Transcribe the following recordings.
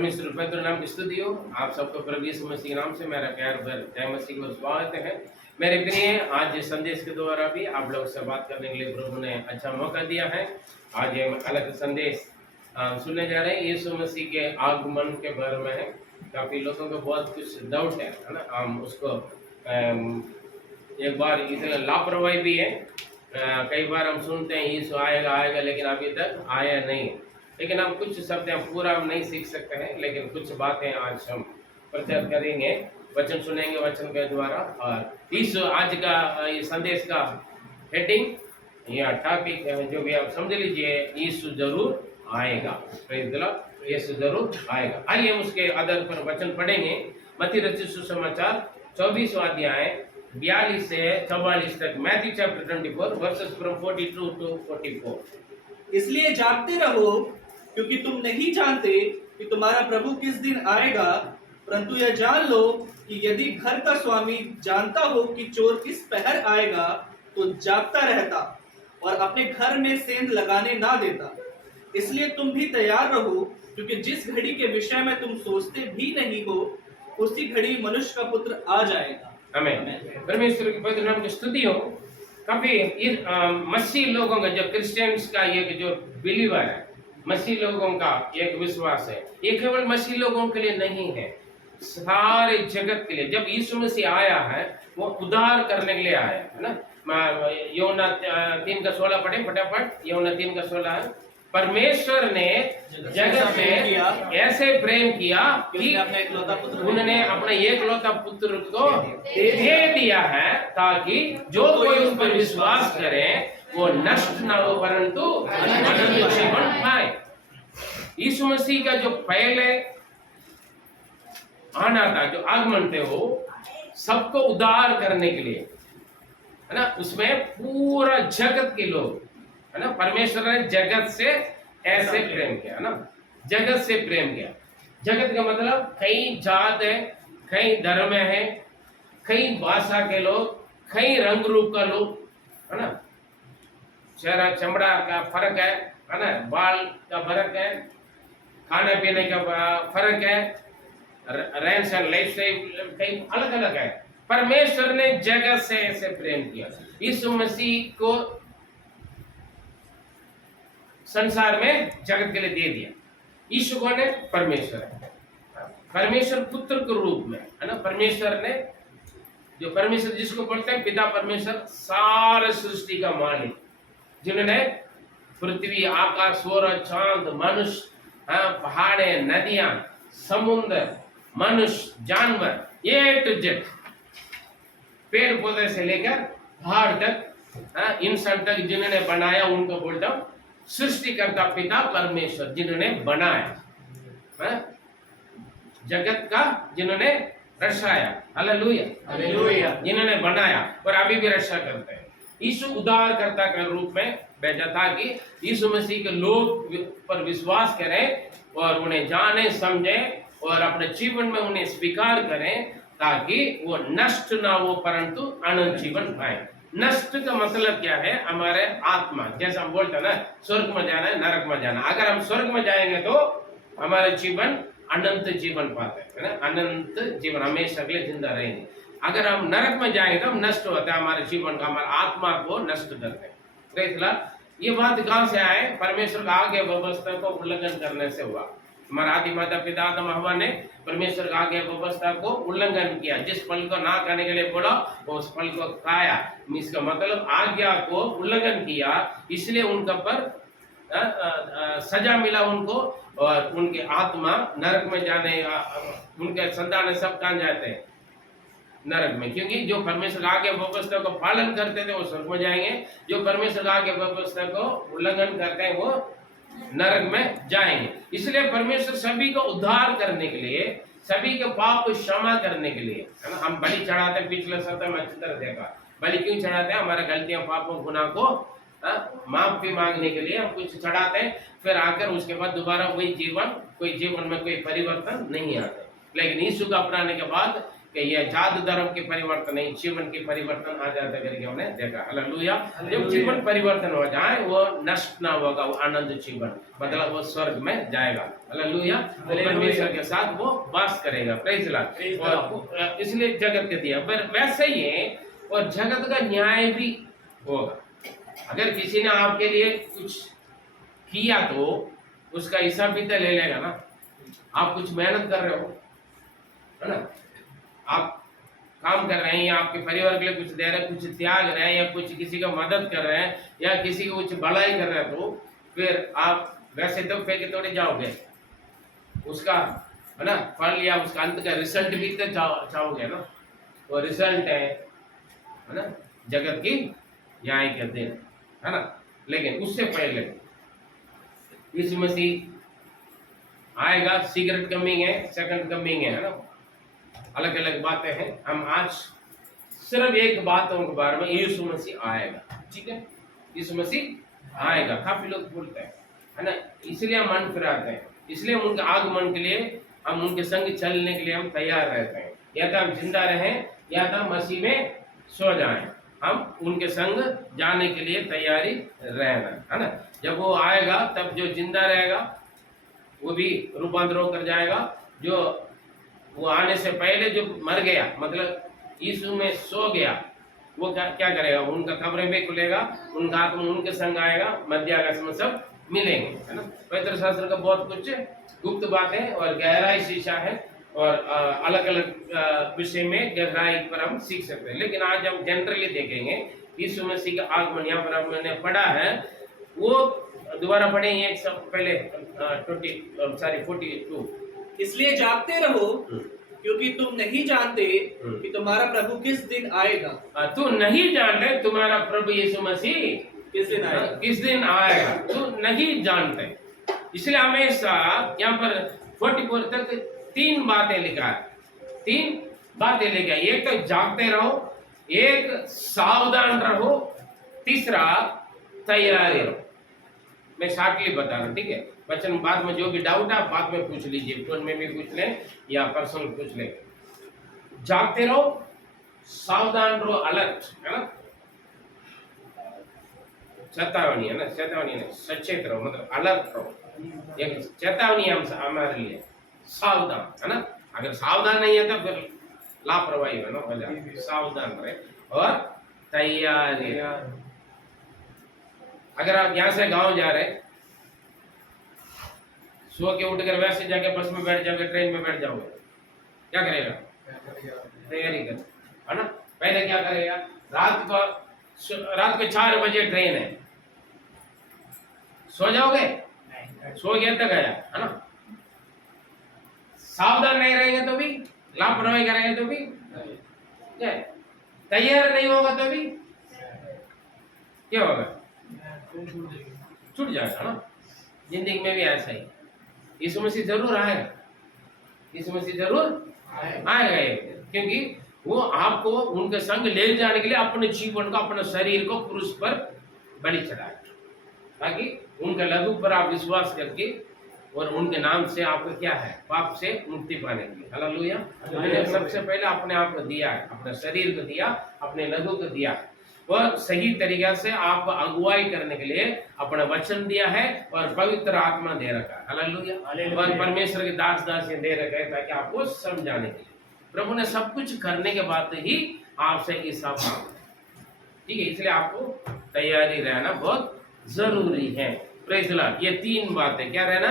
परमेश्वर पवित्र नाम की स्तुति हो। आप सबको प्रभु यीशु मसीह के नाम से मेरा प्यार भर जय मसीह को स्वागत है। मेरे प्रिय, आज संदेश के द्वारा भी आप लोग से बात करने के लिए प्रभु ने अच्छा मौका दिया है। आज हम अलग संदेश सुनने जा रहे हैं। यीशु मसीह के आगमन के बारे में है। काफी लोगों को बहुत कुछ डाउट है ना। हम उसको एक बार इसे लापरवाही भी है। कई बार हम सुनते हैं यीशु आएगा आएगा, लेकिन अभी तक आया नहीं। लेकिन हम कुछ शब्द हम पूरा नहीं सीख सकते हैं, लेकिन कुछ बातें आज हम प्रचार करेंगे, वचन सुनेंगे वचन के द्वारा। और इस आज का ये संदेश का हेडिंग या टॉपिक जो भी आप समझ लीजिए, यीशु जरूर आएगा। प्रेज़ द लॉर्ड, यीशु जरूर आएगा। आइए हम उसके आधार पर वचन पढ़ेंगे। मत्ती रचित सुसमाचार 24वां अध्याय 42 से 44 तक। Matthew chapter 24 versus from 42 to 44। इसलिए जागते रहो, क्योंकि तुम नहीं जानते कि तुम्हारा प्रभु किस दिन आएगा। परंतु यह जान लो कि यदि घर का स्वामी जानता हो कि चोर किस पहर आएगा, तो जागता रहता और अपने घर में सेंध लगाने ना देता। इसलिए तुम भी तैयार रहो, क्योंकि जिस घड़ी के विषय में तुम सोचते भी नहीं हो, उसी घड़ी मनुष्य का पुत्र आ जाएगा। आमीन। परमेश्वर की पवित्र नाम की स्तुति हो। काफी मसीह लोगों का, जो क्रिश्चियंस का ये जो बिलीवर है, मसीह लोगों का एक विश्वास है, ये केवल मसीह लोगों के लिए नहीं है, सारे जगत के लिए। जब यीशु मसीह आया है, वो उद्धार करने के लिए आया है ना। यूहन्ना 3:16 पढ़े फटाफट। यूहन्ना 3:16 है। परमेश्वर ने जगत में ऐसे प्रेम किया कि उन्होंने अपने एकलौता पुत्र को दे दिया है, ताकि जो कोई उस पर विश्वास करे वो नष्ट ना हो, परंतु अनंत जीवन पाए। यीशु मसीह का जो पहले आना था, जो आगमन थे, वो सबको उद्धार करने के लिए है ना। उसमें पूरा जगत के लोग है ना, परमेश्वर ने जगत से ऐसे प्रेम किया है ना, जगत से प्रेम किया। जगत का मतलब कई जात है, कई धर्म है, कई भाषा के लोग, कई रंग रूप का लोग है ना। चेहरा चमड़ा का फर्क है ना, बाल का फर्क है, खाने पीने का फर्क है, रहन सहन लाइफ स्टाइल कई अलग अलग है। परमेश्वर ने जगत से ऐसे प्रेम किया। यीशु मसीह को संसार में जगत के लिए दे दिया। यीशु कौन है? परमेश्वर है। परमेश्वर पुत्र के रूप में है ना। परमेश्वर ने, जो परमेश्वर जिसको बोलते हैं पिता परमेश्वर, सारे सृष्टि का मालिक, जिन्होंने पृथ्वी, आकाश, सूरज, चांद, मनुष्य, पहाड़े, नदियां, समुद्र, मनुष्य, जानवर, ए टू जेड, पेड़ पौधे से लेकर पहाड़ तक, इंसान तक जिन्होंने बनाया, उनको बोलता हूं सृष्टिकर्ता पिता परमेश्वर, जिन्होंने बनाया जगत का, जिन्होंने रचाया। Hallelujah, hallelujah. जिन्होंने बनाया और अभी भी रक्षा करते हैं। यीशु उद्धारकर्ता के रूप में भेजा था कि यीशु मसीह के लोग पर विश्वास करें और उन्हें जाने समझे और अपने जीवन में उन्हें स्वीकार करें, ताकि वो नष्ट ना हो, परंतु अनंत जीवन पाए। नष्ट का मतलब क्या है? हमारे आत्मा, जैसे हम बोलते हैं ना, स्वर्ग में जाना है, नरक में जाना। अगर हम स्वर्ग में जाएंगे तो हमारे जीवन अनंत जीवन पाते हैं ना, अनंत जीवन, हमेशा के लिए जिंदा रहेंगे। अगर हम नरक में जाएंगे तो हम नष्ट होते हैं, हमारे जीवन का, हमारे आत्मा को नष्ट करते हैं। Praise the Lord. ये बात कहां से आए? परमेश्वर का आज्ञा व्यवस्था को उल्लंघन करने से हुआ। हमारा आदि माता पिता आदम हव्वा ने परमेश्वर का आज्ञा व्यवस्था को उल्लंघन किया। जिस फल को ना खाने के लिए बोला, वो उस फल को खाया। इसका मतलब आज्ञा को उल्लंघन किया, इसलिए उनका पर सजा मिला उनको, और उनके आत्मा नरक में जाने, उनके संतान सब कहां जाते हैं? नरक में। क्योंकि जो परमेश्वर आज्ञा व्यवस्था को पालन करते थे वो स्वर्ग में जाएंगे, जो परमेश्वर आज्ञा व्यवस्था को उल्लंघन करते हैं वो नरक में जाएंगे। इसलिए परमेश्वर सभी को उद्धार करने के लिए, सभी के पाप को क्षमा करने के लिए है ना, हम बलि चढ़ाते हैं। पिछले सप्ताह में अच्छी तरह देखा, बलि क्यों चढ़ाते हैं? हमारे गलतियों, पापों, गुनाह को माफी मांगने के लिए हम कुछ चढ़ाते हैं। फिर आकर उसके बाद दोबारा वही जीवन, कोई जीवन में कोई परिवर्तन नहीं आता। लेकिन यीशु को अपनाने के बाद कि यह जादू धर्म के परिवर्तन नहीं, जीवन के परिवर्तन आ जाता करके हमने देखा। हालेलुया। जब जीवन परिवर्तन हो जाए वो नष्ट ना होगा, वो आनंद जीवन, मतलब वो स्वर्ग में जाएगा। हालेलुया। वो परमेश्वर के साथ वो वास करेगा। Praise Lord. और इसलिए जगत के दिया, पर वैसे ही है और जगत का न्याय भी होगा। अगर किसी ने आपके लिए कुछ किया तो उसका हिसाब भी तो ले लेगा ना। आप कुछ मेहनत कर रहे हो, है ना, आप काम कर रहे हैं या आपके परिवार के लिए कुछ दे रहे हैं, कुछ त्याग रहे हैं या कुछ किसी का मदद कर रहे हैं या किसी की कुछ भलाई कर रहे हैं, तो फिर आप वैसे तो फेंके थोड़े जाओगे, उसका, है ना, फल या उसका अंत का रिजल्ट भी तो चाहोगे ना। वो रिजल्ट है ना, जगत की न्याय के दिन, है ना। लेकिन उससे पहले यीशु मसीह आएगा, सीक्रेट कमिंग है, सेकंड कमिंग है ना, अलग अलग बातें हैं। हम आज सिर्फ एक बातों के बारे में, यीशु मसीह आएगा, ठीक है, यीशु मसीह आएगा। काफी लोग बोलते हैं, है ना, इसलिए हम मन फिराते हैं, इसलिए उनके आगमन के लिए हम उनके संग चलने के लिए हम तैयार रहते हैं। या तो हम जिंदा रहें या तो मसीह में सो जाएं, हम उनके संग जाने के लिए तैयारी रहना, है ना। जब वो आएगा तब जो जिंदा रहेगा वो भी रूपांतर होकर जाएगा, जो वो आने से पहले जो मर गया, मतलब यीशु में सो गया, वो क्या करेगा, उनका कब्र में खुलेगा, उनका आत्मा उनके संग आएगा, मध्याकाश में सब मिलेंगे, है ना। पवित्र शास्त्र का बहुत कुछ गुप्त बातें और गहराई शीशा है और अलग अलग विषय में गहराई पर हम सीख सकते हैं। लेकिन आज हम जनरली देखेंगे यीशु मसीह का आगमन, यहाँ पर हमने पढ़ा है, वो दोबारा पढ़ेंगे एक सब पहले 42। इसलिए जागते रहो क्योंकि तुम नहीं जानते कि तुम्हारा प्रभु किस दिन आएगा। तू नहीं जानते तुम्हारा प्रभु यीशु मसीह किस दिन आएगा, तू नहीं जानते। इसलिए हमेशा यहाँ पर 44 तक 3 बातें लिखा है, 3 बातें लिखा है। एक तो जागते रहो, एक सावधान रहो, तीसरा तैयारी रहो। मैं शॉर्टली बता रहा हूँ, ठीक है। बच्चन बाद में जो भी डाउट है बाद में पूछ लीजिए, फोन में भी पूछ लें या पर्सनल पूछ लें। जागते रहो, सावधान रहो, अलर्ट, है ना, चेतावनी है ना, चेतावनी है, सचेत रहो, मतलब अलर्ट रहो। एक चेतावनी हमारे लिए सावधान, है ना। अगर सावधान नहीं है तो फिर लापरवाही है ना, हो जाए। सावधान रहे और तैयारी। अगर आप यहाँ से गांव जा रहे, सो के उठकर वैसे जाके बस में बैठ जाओगे, ट्रेन में बैठ जाओगे, क्या करेगा, तैयारी कर, है ना। पहले क्या करेगा, रात को 4 बजे ट्रेन है, सो जाओगे, सो गया तक गया, है ना। सावधान नहीं रहेंगे तो भी, लापरवाही करेंगे तो भी, तैयार नहीं होगा तो भी क्या होगा, छूट जाएगा ना। जिंदगी में भी ऐसा ही, यीशु मसीह जरूर आएगा, यीशु मसीह जरूर आएगा, क्योंकि वो आपको उनके संग ले जाने के लिए अपने जीवन को, अपने शरीर को क्रूस पर बलि चढ़ाए, ताकि उनके लहू पर आप विश्वास करके और उनके नाम से आपको क्या है, पाप से मुक्ति पाने की। हालेलुया। मैंने सबसे पहले अपने आप को दिया है, अपने शरीर को दिया, अपने लहू को दिया, वह सही तरीका से आपको अगुवाई करने के लिए अपना वचन दिया है और पवित्र आत्मा दे रखा है। हालेलुया। और परमेश्वर के दास दासियां दे रखे हैं ताकि आपको समझाने के लिए। प्रभु ने सब कुछ करने के बाद ही आपसे ये सब मांगा, ठीक है। इसलिए आपको तैयारी रहना बहुत जरूरी है। Praise the Lord. ये 3 बातें, क्या रहना,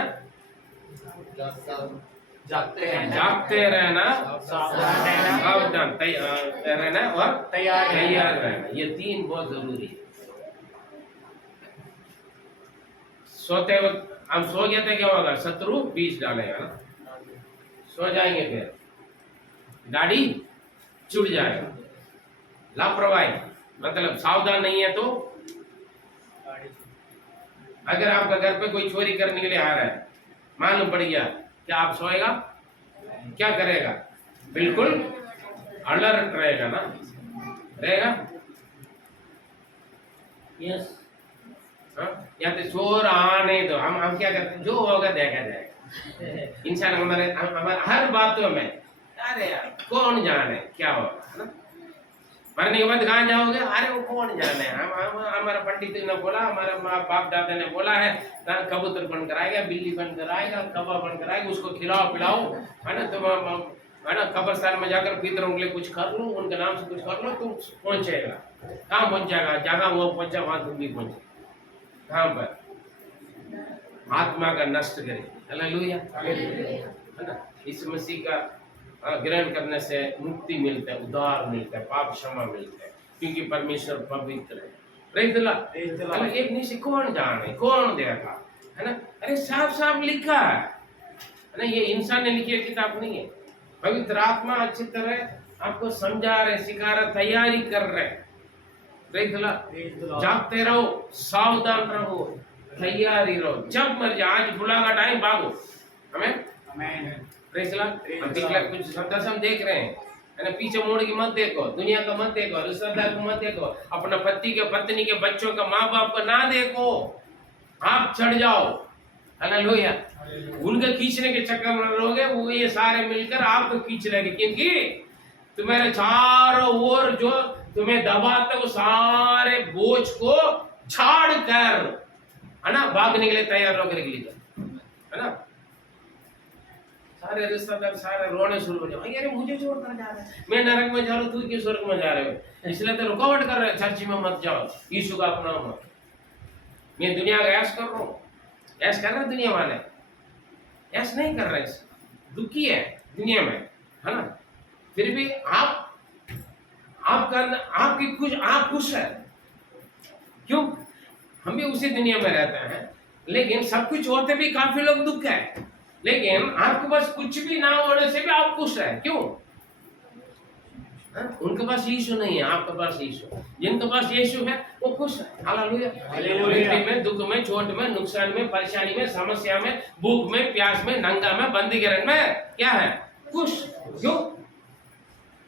जागते रहना, सावधान रहना और तैयार रहना, ये 3 बहुत जरूरी है। सोते वक्त हम सो गए थे, क्या होगा, शत्रु बीच डालेगा ना, सो जाएंगे, फिर गाड़ी छूट जाएगा। लापरवाही मतलब सावधान नहीं है तो, अगर आपका घर पे कोई चोरी करने के लिए आ रहा है, मालूम पड़ गया, क्या आप सोएगा, क्या करेगा, बिल्कुल अलर्ट रहेगा ना, रहेगा, यस। या तो चोर आने दो, हम क्या करते हैं, जो होगा देखा जाएगा। इंसान हमारे हर बातों में अरे यार कौन जाने क्या होगा, है ना। मरने के बाद कहाँ जाओगे, अरे वो कौन जाने, हम हमारा पंडित ने बोला, हमारा बाप दादा ने बोला है, कबूतर बनकर आएगा, बिल्ली बनकर आएगा, कौवा बनकर आएगा, उसको खिलाओ पिलाओ, है ना। तुम है ना कब्रिस्तान में जाकर पितरों के लिए कुछ कर लो, उनके नाम से कुछ कर लो, तुम पहुंचेगा। कहाँ पहुंचेगा, जहाँ वो पहुंचा वहां तुम भी पहुंचे। कहाँ पर, आत्मा का नष्ट करे, हालेलुया, है ना। इस मसीह का ग्रहण करने से मुक्ति मिलता है, उद्धार मिलता है, पाप क्षमा मिलता है, क्योंकि परमेश्वर पवित्र है। Praise the Lord. एक निश्चय कौन जाने, कौन देखा, है ना। अरे साफ साफ लिखा है ना, ये इंसान ने लिखी किताब नहीं है। पवित्र आत्मा अच्छी तरह आपको समझा रहे, सिखा रहे, तैयारी कर रहे। Praise the Lord. जागते रहो, सावधान रहो, तैयारी रहो, जब मर्जी, आज बुलागा टाइम भागो, हमें प्रेज़ द लॉर्ड। हम पिछले कुछ शब्द हम देख रहे हैं, है ना। पीछे मोड़ की मत देखो, दुनिया का मत देखो, रिश्तेदार को मत देखो, अपना पति के, पत्नी के, बच्चों का, माँ बाप को ना देखो, आप चढ़ जाओ, हालेलुया। उनके खींचने के चक्कर में रहोगे, वो ये सारे मिलकर आपको खींच लेंगे, क्योंकि तुम्हारे चारों ओर जो तुम्हें दबाते वो सारे बोझ को छाड़ कर, है ना, भागने के लिए तैयार होकर के लिए, है ना। सारे रिश्तेदार सारे रोने शुरू हो जाए, अरे मुझे छोड़ कर जा रहा है, मैं नरक में जा रहा हूँ, तू क्यों स्वर्ग में जा रहे हो, इसलिए तो रुकावट कर रहे हैं, चर्च में मत जाओ, यीशु का अपनाओ मत। मैं दुनिया का ऐश कर रहा हूँ, ऐश कर रहे हैं दुनिया वाले, ऐश नहीं कर रहे, दुखी है दुनिया में, है ना। फिर भी आपकी कुछ, आप खुश है, क्यों, हम भी उसी दुनिया में रहते हैं, लेकिन सब कुछ होते भी काफी लोग दुख है, लेकिन आपके पास कुछ भी ना होने से भी आप खुश है, क्यों, उनके पास यीशु नहीं है, आपके पास यीशु। जिनके पास यीशु है वो खुश है, हालेलुया। में, दुख में, चोट में, नुकसान में, परेशानी में, समस्या में, भूख में, प्यास में, नंगा में, बंदीगृह में, क्या है, खुश, क्यों,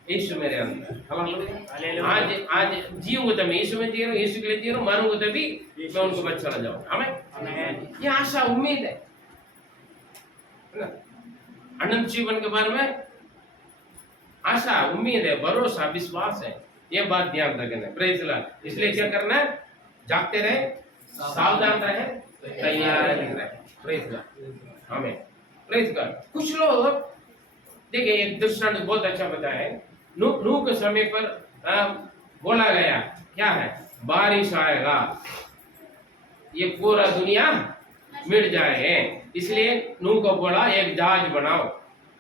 यीशु मेरे अंदर, हालेलुया। आज जीऊंगा तो मैं यीशु में जी रहा हूँ, यीशु के लिए जी रहा हूँ, मरूंगा तो भी मैं उनको बच चला जाऊंगा, हमें ये आशा उम्मीद है ना। अनंत जीवन के बारे में आशा, उम्मीद है, भरोसा, विश्वास है, ये बात ध्यान रखना है। Praise the Lord. इसलिए क्या करना है, जागते रहे, सावधान रहे, तैयार रहे। प्रेज़ द लॉर्ड, आमीन। Praise God. कुछ लोग देखिए, एक दृष्टांत बहुत अच्छा बताया है। नूह के समय पर बोला गया क्या है, बारिश आएगा, ये पूरा दुनिया मिट जाए, इसलिए नूह को बोला एक जहाज बनाओ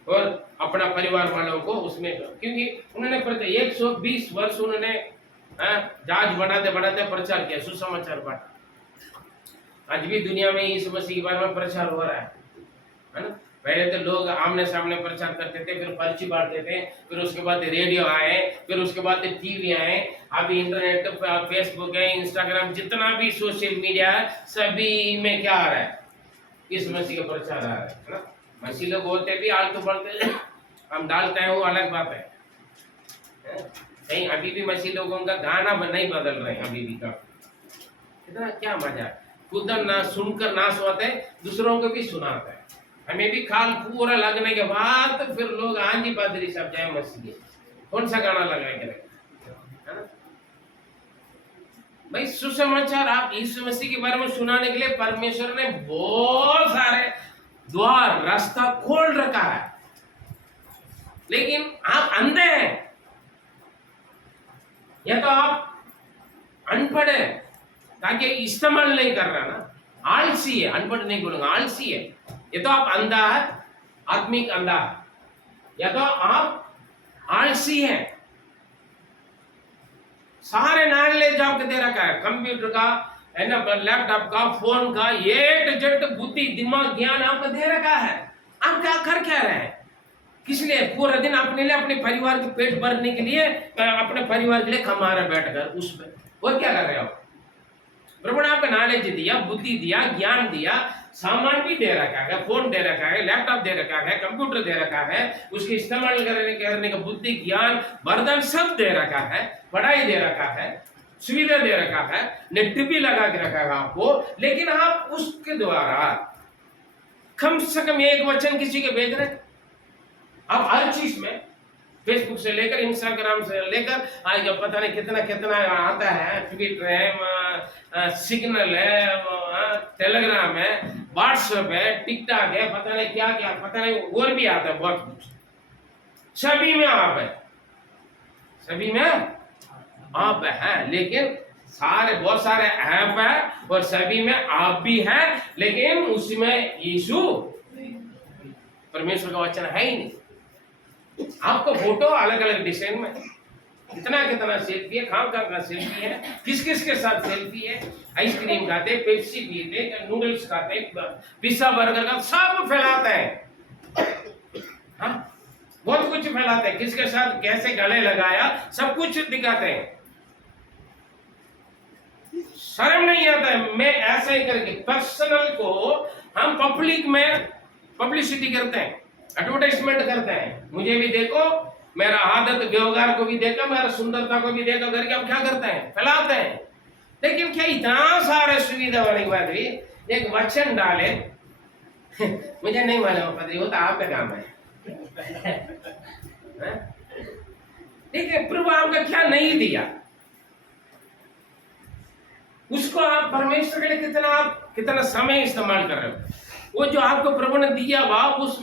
और अपना परिवार वालों को उसमें, क्योंकि उन्होंने 120 वर्ष उन्होंने जहाज बनाते बनाते प्रचार किया, सुसमाचार बांटा। आज भी दुनिया में यीशु मसीह के बारे में प्रचार हो रहा है ना। पहले तो लोग आमने सामने प्रचार करते थे, फिर पर्ची बांटते थे, फिर उसके बाद रेडियो आए, फिर उसके बाद टीवी आए, अभी इंटरनेट, फेसबुक है, इंस्टाग्राम, जितना भी सोशल मीडिया है, सभी में क्या आ रहा है, इस मसीह का प्रचार आ रहा है ना। मसीह लोग बोलते भी, आलतू बढ़ते हम डालते हैं, वो अलग बात है। कहीं अभी भी मसीह लोगों का गाना नहीं बदल रहे हैं, अभी भी का इतना क्या मजा, खुद ना सुनकर ना सोते, दूसरों को भी सुनाता है। हमें भी खाल पूरा लगने के बाद तो फिर लोग आंधी पादरी सब जाए मसीह, कौन सा गाना लगाएंगे, है ना भाई। सुसमाचार आप यीशु मसीह के बारे में सुनाने के लिए परमेश्वर ने बहुत सारे द्वार, रास्ता खोल रखा है, लेकिन आप अंधे हैं, या तो आप अनपढ़ है, ताकि इस्तेमाल नहीं कर रहा ना, आलसी है, अनपढ़ नहीं बोलूंगा, आलसी है। या तो आप अंधा है, आत्मिक अंधा है, या तो आप आलसी हैं। सारे नॉलेज आपको दे रखा है, कंप्यूटर का, है ना, लैपटॉप का, फोन का, ए टू जेड बुद्धि, दिमाग, ज्ञान आपको दे रखा है। आप क्या कर क्या रहे हैं, किस लिए, पूरा दिन अपने लिए, अपने परिवार के पेट भरने के लिए, अपने परिवार के लिए कमा रहे बैठकर उसमें, और क्या कर रहे हो। प्रभु ने आपको नॉलेज दिया, बुद्धि दिया, ज्ञान दिया, सामान भी दे रखा है, फोन दे रखा है, लैपटॉप दे रखा है, कंप्यूटर दे रखा है, उसके इस्तेमाल करने का बुद्धि, ज्ञान, वरदान सब दे रखा है, पढ़ाई दे रखा है, सुविधा दे रखा है, नेट भी लगा के रखा है आपको, लेकिन आप उसके द्वारा कम से कम एक वचन किसी के भेज रहे, आप हर चीज में फेसबुक से लेकर इंस्टाग्राम से लेकर आज पता नहीं कितना कितना आता है, ट्विटर है, सिग्नल है, टेलीग्राम है, व्हाट्सएप है, टिकटॉक है, पता नहीं क्या क्या, पता नहीं और भी आता है बहुत कुछ। सभी में आप है, सभी में आप है, लेकिन सारे बहुत सारे ऐप है और सभी में आप भी है, लेकिन उसमें यीशु परमेश्वर का वचन है ही नहीं। आपको फोटो अलग अलग डिजाइन में, कितना कितना सेल्फी है, खाम का सेल्फी है, किस किस के साथ सेल्फी है, आइसक्रीम खाते, पेप्सी पीते, नूडल्स खाते, पिज्जा बर्गर का सब फैलाते हैं। हाँ, बहुत कुछ फैलाते हैं, किसके साथ कैसे गले लगाया सब कुछ दिखाते हैं। शर्म नहीं आता है, मैं ऐसे ही करके पर्सनल को हम पब्लिक में पब्लिसिटी करते हैं, एडवर्टाइजमेंट करते हैं। मुझे भी देखो, मेरा आदत व्यवहार को भी देखो, मेरा सुंदरता को भी देखो करके हम क्या करते हैं, फैलाते हैं। लेकिन क्या इतना सारे सुविधा होने के बाद भी एक वचन डाले मुझे नहीं मालूम पत्री, वो तो आपका काम है। देखिए प्रभु आपका क्या नहीं दिया, उसको आप परमेश्वर के लिए कितना समय इस्तेमाल कर रहे हो। वो जो आपको प्रभु ने दिया हुआ उस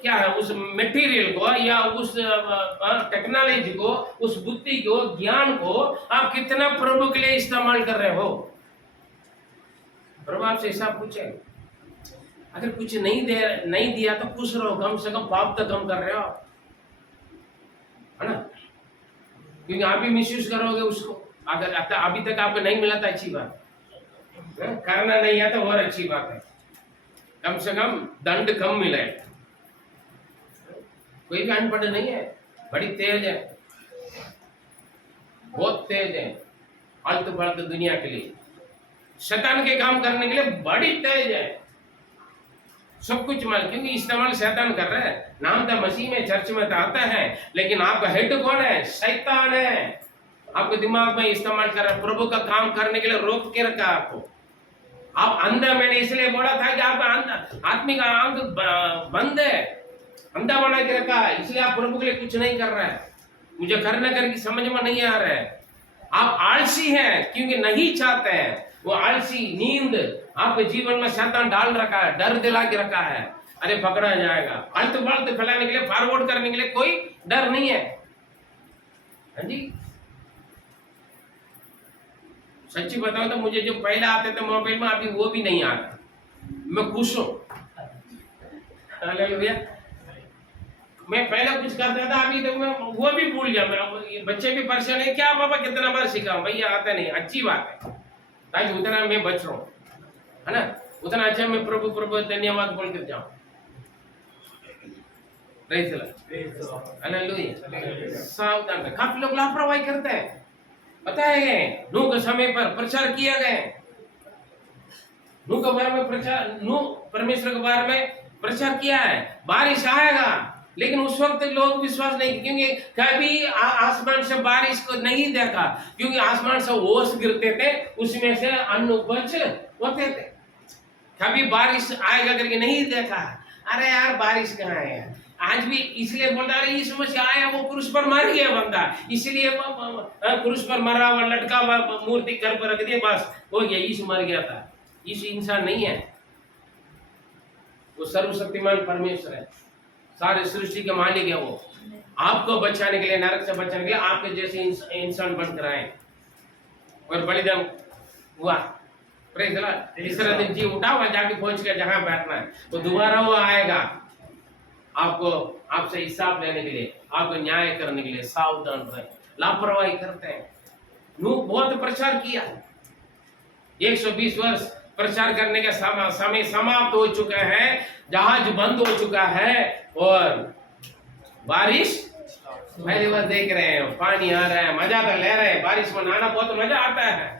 क्या है, उस मटेरियल को या उस टेक्नोलॉजी को, उस बुद्धि को, ज्ञान को आप कितना प्रभु के लिए इस्तेमाल कर रहे हो। प्रभु आपसे हिसाब पूछे, अगर कुछ नहीं दिया तो खुश रहो, कम से कम पाप तो कम कर रहे हो, है ना। क्योंकि आप भी मिसयूज करोगे उसको। अगर अभी तक आपको नहीं मिला तो अच्छी बात, करना नहीं है तो और अच्छी बात है, कम से कम दंड कम मिले। कोई भी अनपढ़ नहीं है, बड़ी तेज है, बहुत तेज है, आलतू फालतू दुनिया के लिए, शैतान के काम करने के लिए बड़ी तेज है, सब कुछ माल। क्योंकि इस्तेमाल शैतान कर रहा है। नाम तो मसीह में चर्च में तो आता है, लेकिन आपका हेड कौन है, शैतान है। आपको दिमाग में इस्तेमाल कर रहा है, प्रभु का काम करने के लिए रोक के रखा आपको। आप अंधा, मैंने इसलिए बोला था कि आपका आत्मिक आंख बंद है, अंधा बना के रखा है, इसलिए आप प्रभु के लिए कुछ नहीं कर रहे हैं। मुझे करने करके समझ में नहीं आ रहा है। आप आलसी हैं क्योंकि नहीं चाहते हैं। वो आलसी नींद आपके जीवन में शैतान डाल रखा है, डर दिला के रखा है, अरे पकड़ा जाएगा। आलतू फालतू फैलाने के लिए, फॉरवर्ड करने के लिए कोई डर नहीं है। हाँ जी, सच्ची बताओ तो मुझे जो पहले आते थे मोबाइल में, अभी वो भी नहीं आ रहा। मैं खुश हूं, हालेलुया। मैं पहले कुछ करता था, अभी तो मैं वो भी भूल गया। मेरा बच्चे भी परेशान है, क्या पापा कितना बार सिखाऊं, भैया आता नहीं। अच्छी बात है, ताकि उतना मैं बच रहा हूं, है ना। उतना अच्छा मैं प्रभु प्रभु धन्यवाद बोल कर जाऊं। हालेलुया। सावधान, काफी लोग लापरवाही करते हैं। बताए गए नूह के समय पर प्रचार किया गया, नूह के बारे में प्रचार, नूह परमेश्वर के बारे में प्रचार किया है, बारिश आएगा। लेकिन उस वक्त लोग विश्वास नहीं, क्योंकि कभी आसमान से बारिश को नहीं देखा, क्योंकि आसमान से ओस गिरते थे, उसमें से अन्न उपज होते थे। कभी बारिश आएगा करके नहीं देखा। अरे यार बारिश कहाँ है, आज भी इसलिए बोलता है यीशु मसीह आया, वो क्रूस पर मर गया बंदा, इसलिए क्रूस पर मरा हुआ लटका हुआ मूर्ति घर पर रख दिया, बस हो गया, यीशु मर गया था। यीशु इंसान नहीं है, वो सर्वशक्तिमान परमेश्वर है, सारे सृष्टि के मालिक है। वो आपको बचाने के लिए, नरक से बचाने के लिए आपके जैसे इंसान बनकर आए और बलिदान हुआ। Praise the Lord. तीसरा दिन जी उठा हुआ, जाके पहुंच के जहां बैठना है, तो दोबारा वो आएगा आपको, आपसे हिसाब लेने के लिए, आपको न्याय करने के लिए। सावधान रहे, लापरवाही करते हैं। नूह बहुत प्रचार किया, 120 वर्ष प्रचार करने का समय समाप्त हो चुका है, जहाज बंद हो चुका है और बारिश पहली बार देख रहे हैं, पानी आ रहा है, मजा तो ले रहे हैं। बारिश में नहाना बहुत मजा आता है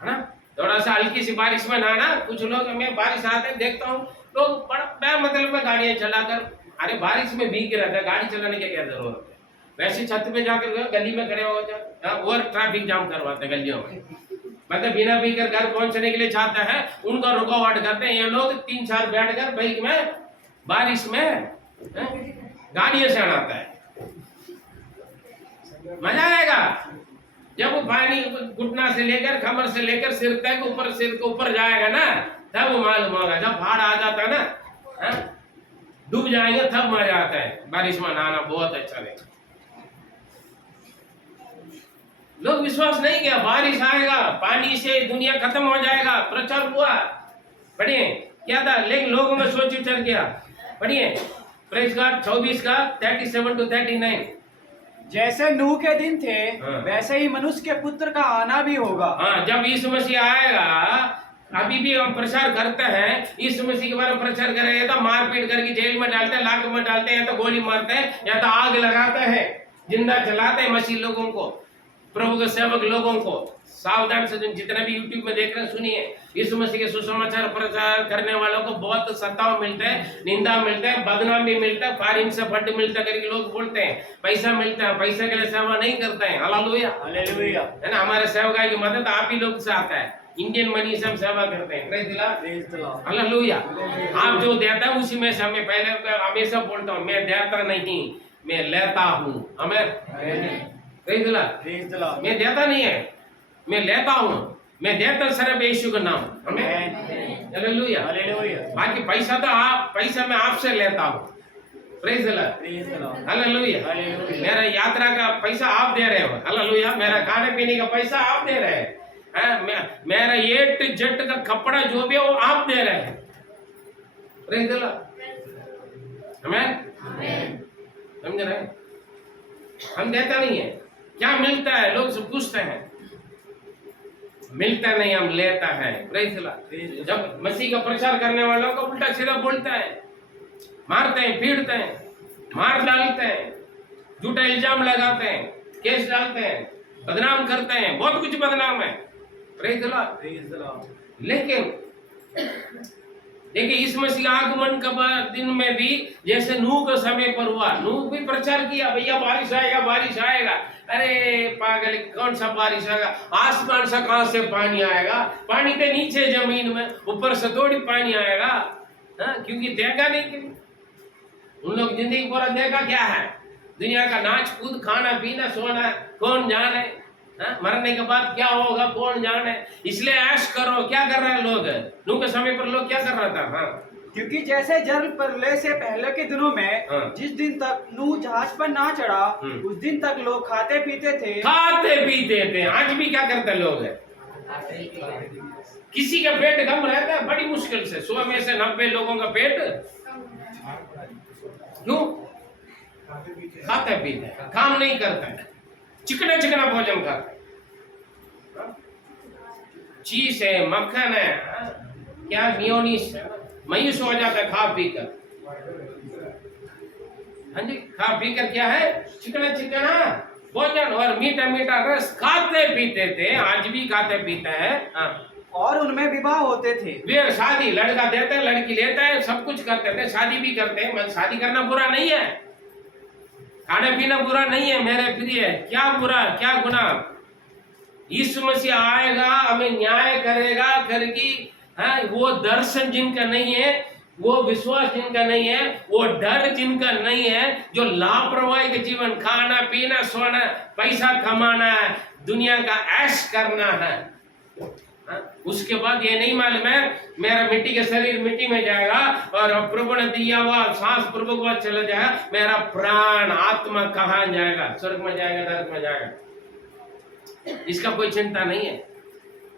ना। थोड़ा सा हल्की सी बारिश में नहाना, कुछ लोग, मैं बारिश आते देखता हूँ लोग बड़ा मतलब में गाड़ियां चलाकर, अरे बारिश में भीग रहता है, गाड़ी चलाने की क्या जरूरत है। वैसे छत पे जाकर गली में खड़े हो जाए और ट्रैफिक जाम करवाते हैं गलियों में, मतलब बिना भीगर घर पहुंचने के लिए चाहते हैं, उनका रुकावट करते हैं ये लोग। 3-4 बैठ कर बाइक में बारिश में गाड़ियों से आनाता है। मजा आएगा जब वो पानी घुटना से लेकर कमर से लेकर सिर तक ऊपर, सिर के ऊपर जाएगा ना, तब वो मालूम होगा। जब बाढ़ आ जाता है ना, डूब जाएंगे, तब मजा आता है। बारिश में नहाना बहुत अच्छा लगता। लोग विश्वास नहीं किया, बारिश आएगा, पानी से दुनिया खत्म हो जाएगा। प्रचार हुआ, पढ़िए क्या था, लेकिन लोगों में सोच विचार किया। पढ़िए प्रेस गॉड 24 का 37 to 39। जैसे नूह के दिन थे, हाँ। वैसे ही मनुष्य के पुत्र का आना भी होगा। हाँ, जब यीशु मसीह आएगा, अभी भी हम प्रचार करते हैं, यीशु मसीह के बारे में प्रचार कर रहे हैं, तो मारपीट करके जेल में डालते हैं, लाख में डालते हैं, तो गोली मारते हैं, या तो आग लगाते हैं, जिंदा जलाते हैं मसीह लोगों को, प्रभु के सेवक लोगों को। सावधान से जितना भी यूट्यूब में देख रहे हैं सुनिए, यीशु मसीह के सुसमाचार प्रचार करने वालों को बहुत सताव मिलता है, निंदा मिलता है, बदनाम भी मिलता है, फारिन से फंड मिलता करके लोग बोलते हैं, पैसा मिलता है, पैसा के लिए सेवा नहीं करते हैं। Hallelujah, hallelujah. है ना। हमारे सेवकाई की मदद आप ही लोग से आता है, इंडियन मनी से हम सेवा करते हैं। Praise the lord, hallelujah. आप जो देता है उसी में से हमें, पहले हमेशा बोलता हूँ, मैं देता नहीं, मैं लेता हूँ। हमें प्रेज द लॉर्ड, मैं देता नहीं है, मैं लेता हूँ। मैं देता सिर्फ यीशु का नाम। हमें हालेलुया, हालेलुया। बाकी पैसा तो पैसा मैं आपसे लेता हूँ। Praise the lord, hallelujah. मेरा यात्रा का पैसा आप दे रहे हो, हालेलुया। मेरा खाने पीने का पैसा आप दे रहे हैं, मेरा A to Z का कपड़ा जो भी है वो आप दे रहे हैं। प्रेज द लॉर्ड, हमें समझ रहे हैं। हम देता नहीं है, क्या मिलता है लोग सब पूछते हैं, मिलता नहीं, हम लेता है। Praise the Lord. जब मसीह का प्रचार करने वालों को उल्टा सीधा बोलता है, मारते हैं, पीटते हैं, मार डालते हैं, झूठा इल्जाम लगाते हैं, केस डालते हैं, बदनाम करते हैं, बहुत कुछ बदनाम है। Praise the Lord. लेकिन देखिए, इस मसीह आगमन का दिन में भी जैसे नूह के समय पर हुआ, नूह भी प्रचार किया, भैया बारिश आएगा, बारिश आएगा। अरे पागल, कौन सा बारिश आएगा, आसमान से कहां से पानी आएगा, पानी तो नीचे जमीन में, ऊपर से थोड़ी पानी आएगा। क्योंकि देखा नहीं कि उन लोग जिंदगी पूरा देखा क्या है, दुनिया का नाच कूद, खाना पीना, सोना, कौन जाने, मरने के बाद क्या होगा कौन जाने। इसलिए ऐश करो। क्या कर रहे हैं लोग, नूह के समय पर लोग क्या कर रहा था। हाँ, क्योंकि जैसे जल प्रलय से पहले के दिनों में, हाँ। जिस दिन तक नूह जहाज पर ना चढ़ा, उस दिन तक लोग खाते पीते थे, खाते पीते थे। आज भी क्या करते लोग, किसी का पेट कम रहता है बड़ी मुश्किल से, 100 में से 90 लोगों का पेट, क्यों? खाते पीते, काम नहीं करते, चिकना चिकना भोजन खाते, चीज है, मक्खन है, क्या मियोनीस है, मायूस हो जाता है खा पी कर। हाँ जी, खा पी कर क्या है, चिकना चिकना भोजन और मीठा मीठा रस खाते पीते थे। आज भी खाते पीते हैं। हाँ, और उनमें विवाह होते थे। वे शादी, लड़का देता है, लड़की लेता है, सब कुछ करते थे, शादी भी करते हैं। शादी करना बुरा नहीं है, खाना पीना बुरा नहीं है मेरे प्रिय। क्या बुरा, क्या गुनाह। यीशु मसीह आएगा, हमें न्याय करेगा करके। हाँ, वो दर्शन जिनका नहीं है, वो विश्वास जिनका नहीं है, वो डर जिनका नहीं है, जो लापरवाही के जीवन, खाना पीना सोना, पैसा कमाना है, दुनिया का ऐश करना है। उसके बाद ये नहीं मालूम है मेरा मिट्टी का शरीर मिट्टी में जाएगा और प्रभु ने दिया हुआ सांस प्रभु के बाद चला जाएगा, मेरा प्राण आत्मा कहाँ जाएगा, स्वर्ग में जाएगा, नरक में जाएगा। इसका कोई चिंता नहीं है।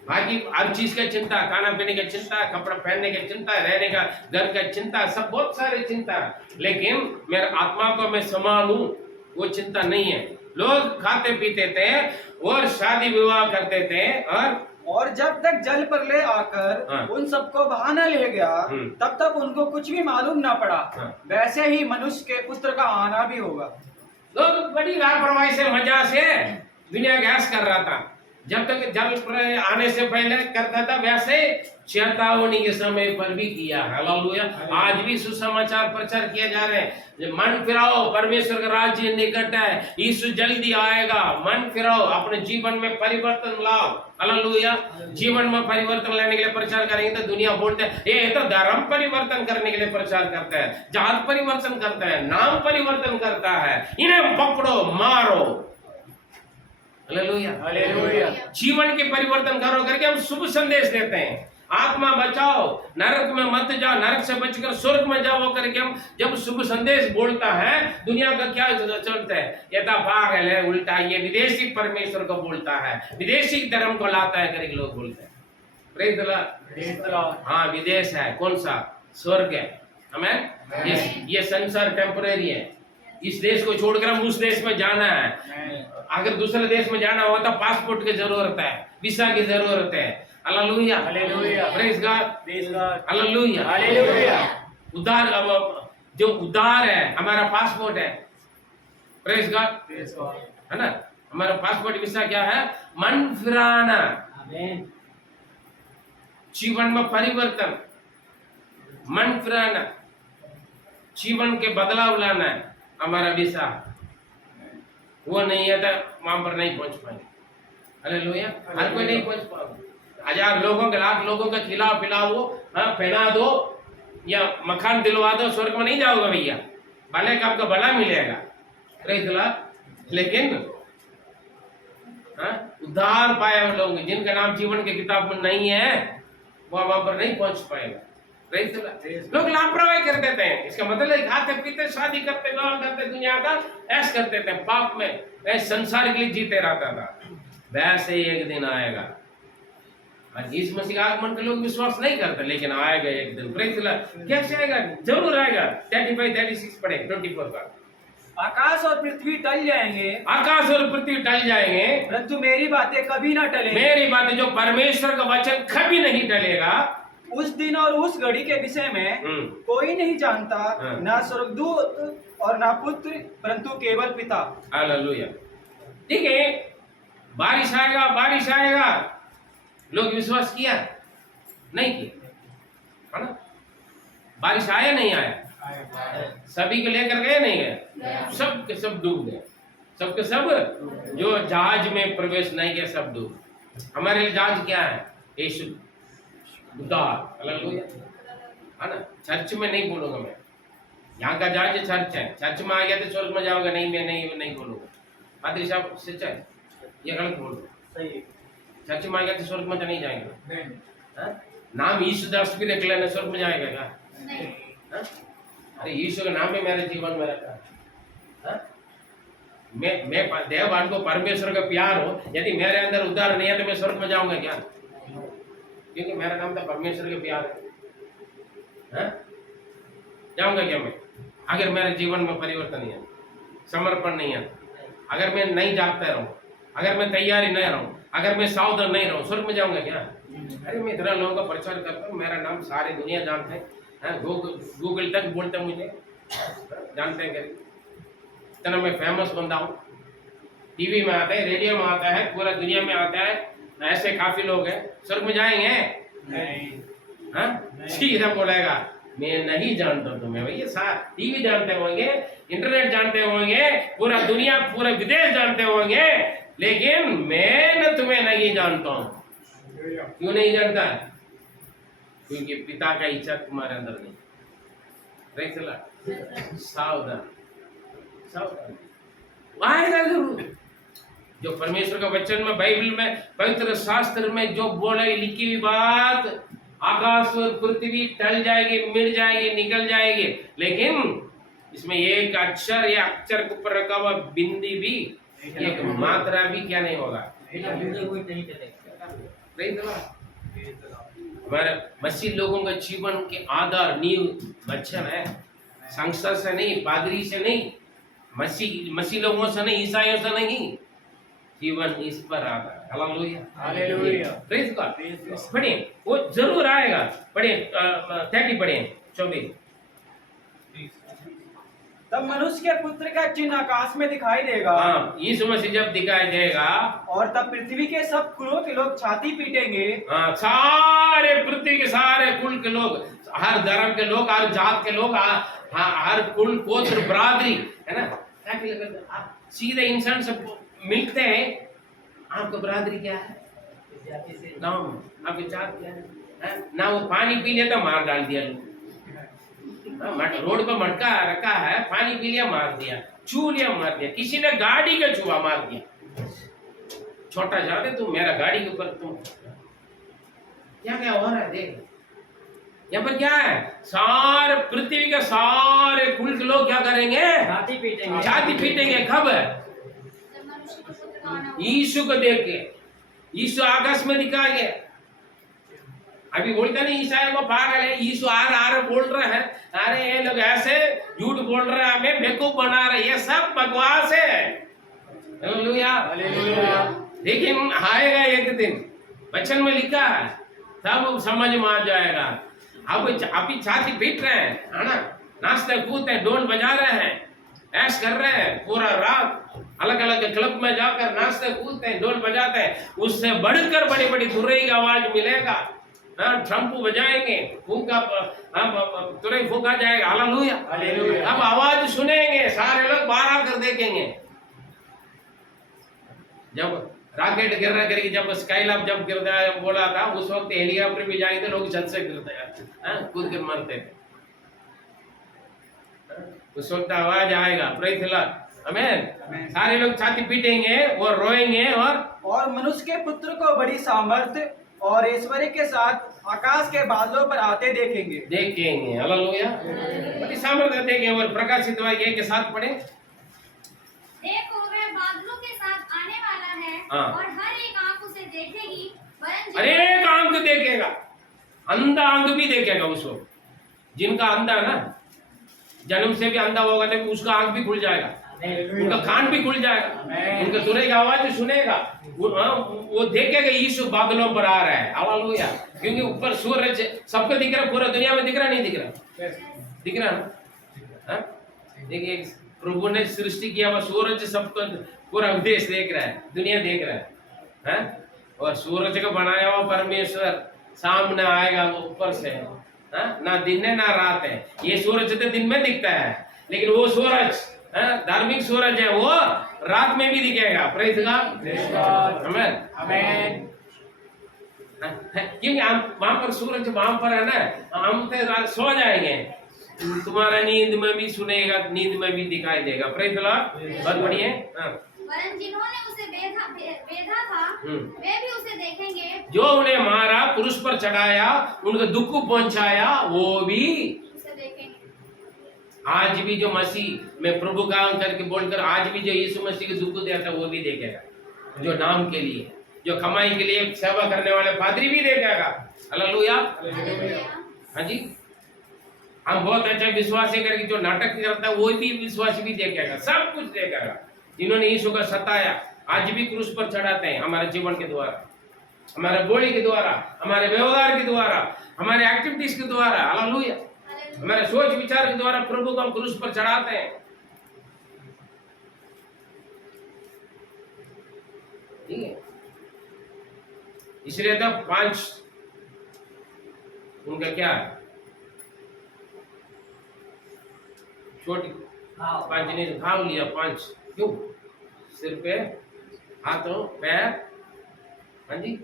बाकी हर चीज का चिंता, खाना पीने की चिंता, कपड़ा पहनने की चिंता, रहने का घर का चिंता, सब बहुत सारी चिंता, लेकिन मेरा आत्मा को मैं संभालूं वो चिंता नहीं है। लोग खाते पीते थे और शादी विवाह करते थे, और जब तक जल प्रलय आकर हाँ। उन सबको बहा न ले गया, तब तक उनको कुछ भी मालूम न पड़ा। हाँ। वैसे ही मनुष्य के पुत्र का आना भी होगा। लोग बड़ी लापरवाही से, मजा से दुनिया गैस कर रहा था। जब तक जल प्रलय आने से पहले करता था, वैसे चेतावनी के समय पर भी किया। हालेलुया। आज भी सुसमाचार प्रचार किए जा रहे हैं, मन फिराओ, परमेश्वर का राज्य निकट है, यीशु जल्दी आएगा, मन फिराओ, अपने जीवन में परिवर्तन लाओ। हालेलुया। जीवन में परिवर्तन लाने के लिए प्रचार करेंगे तो दुनिया बोलते हैं ये तो धर्म परिवर्तन करने के लिए प्रचार करता है, जात परिवर्तन करता है, नाम परिवर्तन करता है, इन्हें पकड़ो मारो। हालेलुया। हालेलुया। जीवन के परिवर्तन करो करके हम शुभ संदेश देते हैं, आत्मा बचाओ, नरक में मत जाओ, नरक से बचकर स्वर्ग में जाओ करके हम जब शुभ संदेश बोलता है, दुनिया का क्या चलता है, ये तो पागल है, उल्टा ये विदेशी परमेश्वर को बोलता है, विदेशी धर्म को लाता है करके लोग बोलते हैं। Praise the Lord. हाँ, विदेश है, कौन सा? स्वर्ग है। हमें ये संसार टेम्परेरी है, इस देश को छोड़कर हम उस देश में जाना है। अगर दूसरे देश में जाना हो तो पासपोर्ट की जरूरत है, वीसा की जरूरत है। Hallelujah. Hallelujah. Praise God. Praise God. Hallelujah. Hallelujah. उद्धार, जो उद्धार है हमारा पासपोर्ट है। Praise God. Praise God. है ना, हमारा पासपोर्ट वीसा क्या है? मन फिराना, आमीन। जीवन में परिवर्तन, मन फिराना, जीवन के बदलाव लाना है हमारा वीसा। वो नहीं है तो वहां पर नहीं पहुंच पाएंगे। हालेलुया। हर कोई नहीं पहुंच पाएगा। 1000 लोगों के, लाख लोगों का खिलाओ पिलाओ, पहना दो या मकान दिलवा दो, स्वर्ग में नहीं जाओगे भैया, भले का आपका भला मिलेगा। Praise the Lord. लेकिन उद्धार पाए हुए लोग जिनका नाम जीवन की किताब में नहीं है, वो वहां पर नहीं पहुंच पाएगा। Praise the Lord. लोग लापरवाही कर देते हैं, इसका मतलब खाते पीते, शादी करते, गाँव करते, दुनिया का ऐश करते थे, पाप में संसार के लिए जीते रहता था। वैसे ही एक दिन आएगा, आज इस मसीह का आगमन के लोग विश्वास नहीं करते, लेकिन आएगा एक दिन। Praise the Lord. कैसे आएगा? जरूर आएगा। 35, 36 पढ़े, 24 का। आकाश और पृथ्वी टल जाएंगे, आकाश और पृथ्वी टल जाएंगे, परंतु मेरी बातें कभी ना टलेंगी। मेरी बातें, जो परमेश्वर का वचन कभी नहीं टलेगा। उस दिन और उस घड़ी के विषय में कोई नहीं जानता, ना स्वर्गदूत और ना पुत्र, परंतु केवल पिता। हालेलुया। ठीक है, बारिश आएगा, बारिश आएगा, लोग विश्वास किया? नहीं किया, है ना? बारिश आया नहीं आया? सभी को लेकर गए नहीं गए? सब के सब डूब गए, सब के सब जो जहाज में प्रवेश नहीं किया सब डूब। हमारे लिए जहाज क्या है? यीशु, उद्धार। हालेलुया। है ना? चर्च में नहीं बोलूंगा मैं, यहाँ का जहाज चर्च है, चर्च में आ गया तो स्वर्ग में जाओगे नहीं, मैं नहीं बोलूंगा। पादरी साहब सच है, ये गलत बोल रहे। सही। चर्च में आ गया तो स्वर्ग में तो नहीं जाएंगे। नाम यीशु दास भी रख लेना, स्वर्ग में जाएगा क्या? अरे यीशु का नाम भी मेरे जीवन में रखा है। मैं देववान को परमेश्वर का प्यार हो, यदि मेरे अंदर उद्धार नहीं है तो मैं स्वर्ग में जाऊंगा क्या? क्योंकि मेरा नाम तो परमेश्वर के प्यार है। जाऊंगा क्या मैं? अगर मेरे जीवन में परिवर्तन नहीं है, समर्पण नहीं है, अगर मैं नहीं जागता रहूं, अगर मैं तैयारी नहीं रहूं, अगर मैं सावधान नहीं रहूं, स्वर्ग में जाऊंगा क्या? अरे मैं इतना लोगों का प्रचार करता हूँ, मेरा नाम सारी दुनिया जानते हैं, गूगल तक बोलते हैं मुझे, जानते हैं क्या? इतना मैं फेमस बंदा हूँ, टीवी में आता है, रेडियो में आता है, पूरा दुनिया में आता है। ऐसे काफी लोग हैं, स्वर्ग में जाएंगे? नहीं। सीधा बोलेगा मैं नहीं जानता तुम्हें। भैया टीवी जानते होंगे, इंटरनेट जानते होंगे, पूरा दुनिया, पूरा विदेश जानते होंगे, लेकिन मैं न तुम्हें नहीं जानता हूँ। क्यों नहीं जानता? क्योंकि पिता का इच्छा तुम्हारे अंदर नहीं। Praise the Lord. सावधान, सावधान, आएगा जरूर। जो परमेश्वर का वचन में, बाइबल में, पवित्र शास्त्र में जो बोले, लिखी हुई बात, आकाश और पृथ्वी टल जाएगी, मिट जाएगी, निकल जाएगी, लेकिन इसमें एक अक्षर या अक्षर के ऊपर रखा हुआ बिंदी भी, एक मात्रा भी क्या नहीं होगा? हमारे मसीह लोगों का जीवन के आधार, नींव वचन है। संस्था से नहीं, पादरी से नहीं, मसीह लोगों से नहीं, ईसाइयों से नहीं, जीवन इस पर आता है। Hallelujah, hallelujah. Praise God. पढ़िए, वो जरूर आएगा। पढ़िए 30 पढ़िए, 24। तब मनुष्य के पुत्र का चिन्ह आकाश में दिखाई देगा। हाँ, यीशु मसीह जब दिखाई देगा, और तब पृथ्वी के सब कुलों के लोग छाती पीटेंगे। हाँ, सारे पृथ्वी के सारे कुल के लोग, हर धर्म के लोग, हर जात के लोग, हर कुल गोत्र बरादरी, है ना। आप सीधे इंसान से मिलते हैं, आपका बरादरी क्या है, नाम आपकी जात क्या है? ना वो पानी पी लिया तो मार डाल दिया लोग, रोड पर मटका रखा है, पानी पी लिया मार दिया, छू लिया मार दिया, किसी ने गाड़ी का छुआ मार दिया। छोटा जाते तुम, मेरा गाड़ी के ऊपर तुम, क्या क्या हो रहा है देख। यहाँ पर क्या है, सारे पृथ्वी के सारे कुल के लोग क्या करेंगे, छाती पीटेंगे। छाती पीटेंगे। कब? यीशु को देख के। यीशु आकाश में दिखाएंगे। अभी बोलता नहीं ईसाई को पागल है, यीशु आ रहा बोल रहा है, अरे ये लोग ऐसे झूठ बोल रहे हैं, हमें बेवकूफ बना रहे, ये सब बकवास है। हालेलुया। लेकिन आएगा एक दिन, वचन में लिखा है, तब समझ में आ जाएगा। अब अभी छाती पीट रहे हैं, है ना, नाचते कूदते ढोल बजा रहे हैं, ऐश कर रहे हैं, पूरा रात अलग अलग क्लब में जाकर नाचते कूदते हैं, ढोल बजाते हैं। उससे बढ़कर बड़ी बड़ी तुरई की आवाज मिलेगा, ट्रम्पू बजाएंगे, फूका तुरई फूका जाएगा। हालेलुया। अब आवाज सुनेंगे, सारे लोग बाहर आकर देखेंगे। जब रॉकेट गिर रहा करके, जब स्काईलैब जब गिरता बोला था, उस वक्त हेलीकॉप्टर भी जाएंगे, लोग छत से गिरते हैं, कूद कर मरते थे। उस वक्त आवाज आएगा, प्रेज़ द लॉर्ड, आमीन। सारे लोग छाती पीटेंगे और रोएंगे, और मनुष्य के पुत्र को बड़ी सामर्थ्य और ऐश्वर्य के साथ आकाश के बादलों पर आते देखेंगे। हालेलुया। बड़ी सामर्थ्य देखेंगे। और प्रकाशित वाक्य के साथ पढ़े, देखो वह बादलों के साथ आने वाला है, हाँ। और हर एक आंख उसे देखेगी, वरन हर एक आंख देखेगा, अंधा आंख भी देखेगा उसको। जिनका अंधा ना, जन्म से भी अंधा होगा तो उसका आंख भी खुल जाएगा, उनका कान भी खुल जाएगा, उनका सुने की आवाज भी सुनेगा, वो देखेगा यीशु बादलों पर आ रहा है। हालेलुया। क्योंकि ऊपर सूरज सबको दिख रहा है, पूरा दुनिया में दिख रहा नहीं दिख रहा, दिख रहा ना। देखिए प्रभु ने सृष्टि किया हुआ सूरज सबको, पूरा देश देख रहा है, दुनिया देख रहा है, और सूरज का बनाया हुआ परमेश्वर सामने आएगा वो ऊपर से, ना दिन है ना रात है। ये सूरज तो दिन में दिखता है, लेकिन वो सूरज धार्मिक सूरज है, वो रात में भी दिखेगा। प्रेज़ गॉड, आमीन, आमीन। क्योंकि हम वहां पर सूरज वहां पर है ना, हम तो सो जाएंगे, तुम्हारा नींद में भी सुनेगा, नींद में भी दिखाई देगा। प्रेज़ द लॉर्ड, बहुत बढ़िया। वरन जिन्होंने उसे बेधा था, वे भी उसे देखेंगे, जो उन्हें मारा, क्रूस पर चढ़ाया, उनको दुख पहुंचाया, वो भी उसे देखेंगे। आज भी जो मसीह में प्रभु का करके बोलकर, आज भी जो यीशु मसीह को दुख दिया था, वो भी देखेगा। जो नाम के लिए, जो कमाई के लिए सेवा करने वाले पादरी भी देखेगा। हालेलुया। हाँ जी, हम बहुत अच्छा विश्वासी करके जो नाटक करता है, वो भी विश्वासी भी देखेगा, सब कुछ देखेगा। जिन्होंने यीशु का सताया, आज भी क्रूस पर चढ़ाते हैं, हमारे जीवन के द्वारा, हमारे बोली के द्वारा, हमारे व्यवहार के द्वारा, हमारे एक्टिविटीज के द्वारा। हालेलुया। हमारे सोच विचार के द्वारा प्रभु को हम क्रूस पर चढ़ाते हैं। ठीक है, इसलिए तो 5 उनका क्या है, छोटी 5 ने भाव लिया, 5 क्यों, सिर पे, हाथों, पैर, हाँ जी,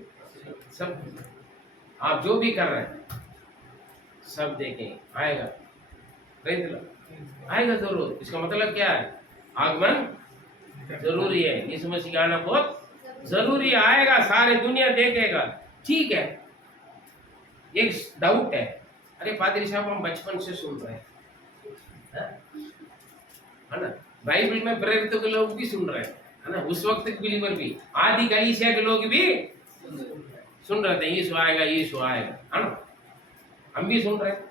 सब आप जो भी कर रहे हैं सब देखें, आएगा, आएगा जरूर। इसका मतलब क्या है, आगमन जरूरी है, यीशु मसीह का आना बहुत जरूरी आएगा, सारे दुनिया देखेगा। ठीक है, एक डाउट है, अरे पादरी साहब हम बचपन से सुन रहे हैं, है ना, बाइबल में प्रेरितों के लोग भी सुन रहे हैं, है ना, उस वक्त के बिलीवर भी, आदि कलीसिया के लोग भी सुन रहे थे, यीशु आएगा, यीशु आएगा, है ना, हम भी सुन रहे हैं,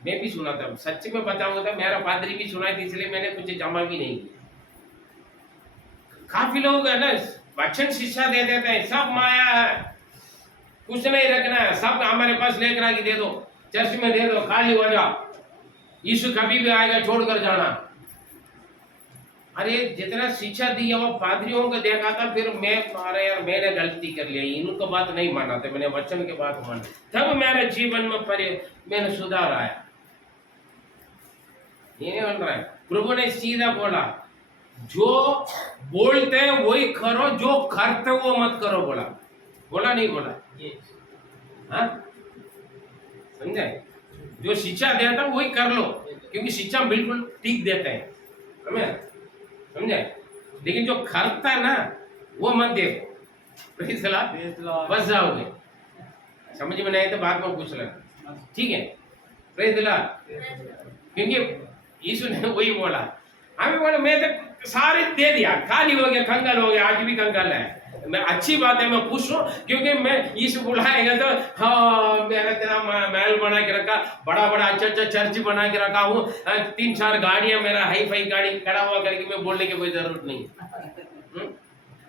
मैं भी सुना था। सच में बताऊंगा तो मेरा पादरी भी सुना था, इसलिए मैंने कुछ जमा भी नहीं किया। काफी लोग है ना वचन शिक्षा दे देते हैं, सब माया है, कुछ नहीं रखना है, सब हमारे पास लेकर आके दे दो, चर्च में दे दो, खाली हो जाओ, यीशु कभी भी आएगा छोड़कर जाना। अरे जितना शिक्षा दी है वो पादरियों को देखा था, फिर मैं अरे यार मैंने गलती कर लिया, इनको बात नहीं माना था, मैंने वचन के बात माना, तब मेरे जीवन में मैंने सुधार आया। ये नहीं बन रहा है। प्रभु ने सीधा बोला जो बोलते हैं वही करो, जो करते वो मत करो। बोला बोला नहीं बोला? हाँ समझे? जो शिक्षा देता वही कर लो, क्योंकि शिक्षा बिल्कुल ठीक देते हैं हमें, समझे? लेकिन जो करता है ना वो मत देखो, बस जाओगे। समझ में नहीं तो बाद में पूछ लेना, ठीक है? Praise the Lord. क्योंकि यीशु ने वही बोला, हमें बोला मैं तो सारे दे दिया, खाली हो गया, कंगाल हो गया, आज भी कंगाल है। मैं अच्छी बात है, मैं खुश हूँ, क्योंकि मैं यीशु बुलाएगा तो हाँ मेरा तेरा महल बना के रखा, बड़ा बड़ा अच्छा अच्छा चर्च बना के रखा हूँ, 3-4 गाड़ियां, मेरा हाई फाई गाड़ी खड़ा हुआ करके मैं बोलने की कोई जरूरत नहीं।